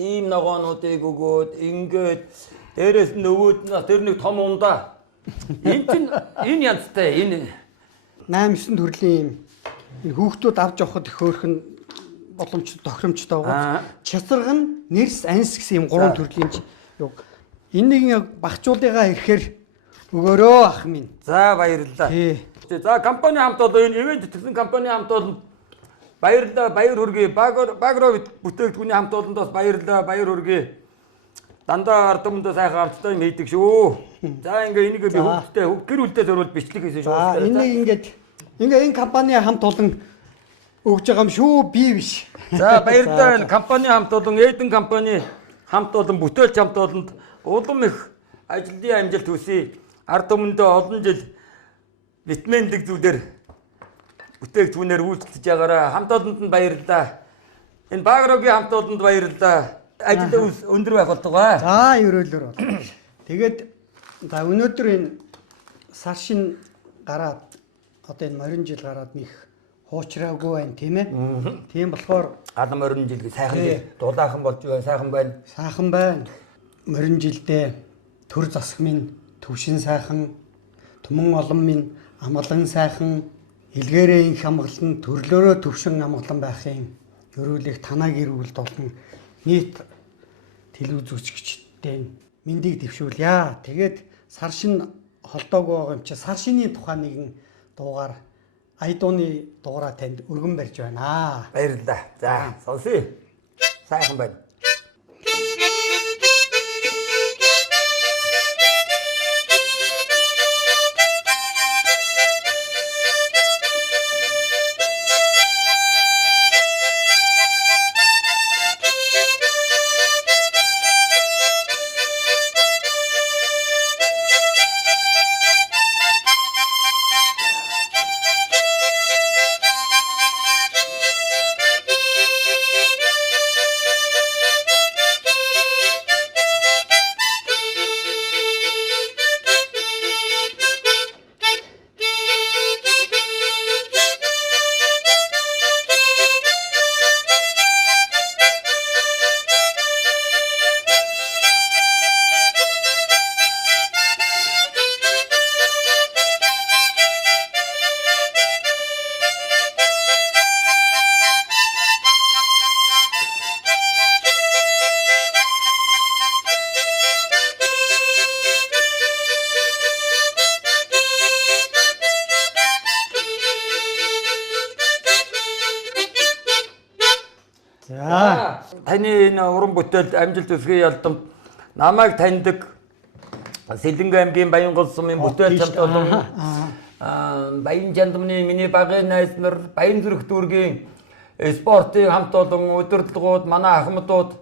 ийм ногоонуудыг өгөөд ингээд дээрээс нь өвөөд нь тэр нэг том ундаа. Энэ чинь энэ янзтай энэ 8-9 төрлийн юм хүүхдүүд авч явахад их хөөрхөн боломжтой тохиромжтой байгаа. Часраг нь нэрс анс гэсэн юм 3 төрлийн юм. Энийг багчуулыгаа ирэхээр өгөөрөө ах минь. За баярлалаа. За компани хамт одоо энэ ивент төлсөн компани хамт бол баярлалаа. Баяр хүргэе. Багро бүтээгдэхүүний хамт олондоос баярлалаа. Баяр хүргэе. дандаа ард түмэнд сайхан амттай юм хийдэг шүү. За ингээ энийг би хөвгтөө гэр бүлдээ зориулж бичлэг хийсэн шүү. За энийг ингээ энэ компани хамт олон өгж байгаа юм шүү. Би биш. За баярлалаа. Компани хамт олон Эден компани хамт олон бүтээлч хамт олонд улам их ажлын амжилт хүсье. Ард түмэндээ олон жил витаминдэг зүйлэр бүтээгдэхүүнээр үйлчлэж байгаараа хамт олонд нь баярлалаа. Энэ Багрогийн хамт олонд баярлалаа. Ажил өндөр байх болтугай. За ерөөлөөр бол. Тэгээд за өнөөдөр энэ сар шин гараад одоо энэ морин жил гараад них хуучраагүй байна тийм ээ. Тийм болохоор гадна морин жил сайхан жил дулаахан болж байна, сайхан байна. Сайхан байна. Морин жилдээ төр засаг минь төвшин сайхан, түмэн олон минь амгалан сайхан, илгээрээ их амгалан, төрлөөрөө төвшин амгалан байхын ерөөлөх танаа гэр бүлд олон нийт телевиз үзэгчдтэй мэндийг дэвшүүлье. Тэгээд сар шин холдоогүй байгаа юм чи сар шины тухай нэгэн дуугаар айдууны дуурай танд өргөн барьж байна. Баярлалаа. За сонсъё. Сайхан байна. Таны энэ уран бүтээл амжилт өсгөө ялдам намайг таньдаг Сэлэнгэ аймгийн Баянгол сумын бүтээл хамт олон Баян жандмны миний багын найз нар Баян зүрх дүүргийн спортын хамт олон удирдлагууд манай ахмадууд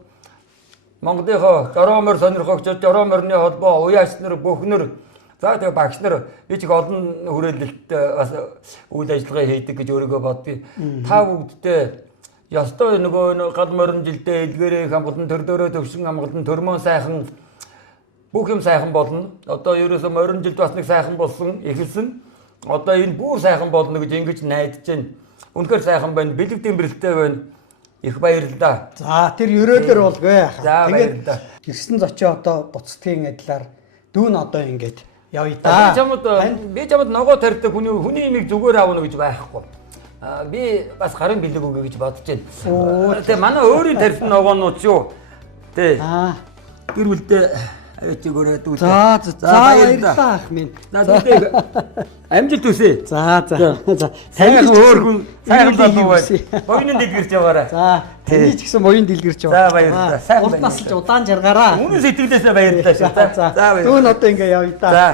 Монголынхоо жороомор сонирхогчид жорооморны холбоо уяач нар бүхнэр за тэгээ багш нар их олон хүрээлэлт бас үйл ажиллагаа хийдэг гэж өөрийгөө бодъё. Та бүгдтэй ёстой нөгөө гал морин жилдээ илгээрээ хамгаалан төрлөөрөө төвшин хамгаалан төрмөн сайхан бүх юм сайхан болно. Одоо ерөөсөө морин жилд бас нэг сайхан болсон эхэлсэн. Одоо энэ бүр сайхан болно гэж ингэж найдаж байна. Үнэхээр сайхан байна. Бэлэг дэмбэрэлтэй байна. Их баярлалаа. За тэр ерөөлөр болгүй. За баярлалаа. Ирсэн зочоо одоо буцтгийн адилаар дүүн одоо ингэж явъя да. Би чамд ногоо тарьдаг хүний имийг зүгээр аавна гэж байхгүй. Би бас гарын бэлэг өгье гэж бодож байна. Тэгээ манай өөрийн тарьсан ногоонууд шүү. Тэ. Гэр бүлдээ авчигөрөөд үү. За баярлалаа ах минь. Амжилт хүсье. За. Сайн өөр хүн сайн болов уу? Боёны дэлгэрч яваарай. За. Таны ч гэсэн боён дэлгэрч яваа. За баярлалаа. Сайн байна. Улт насалж удаан жаргаараа. Үнэн сэтгэлээсээ баярлалаа шүү. За. Дүүн одоо ингэ явъя да. За.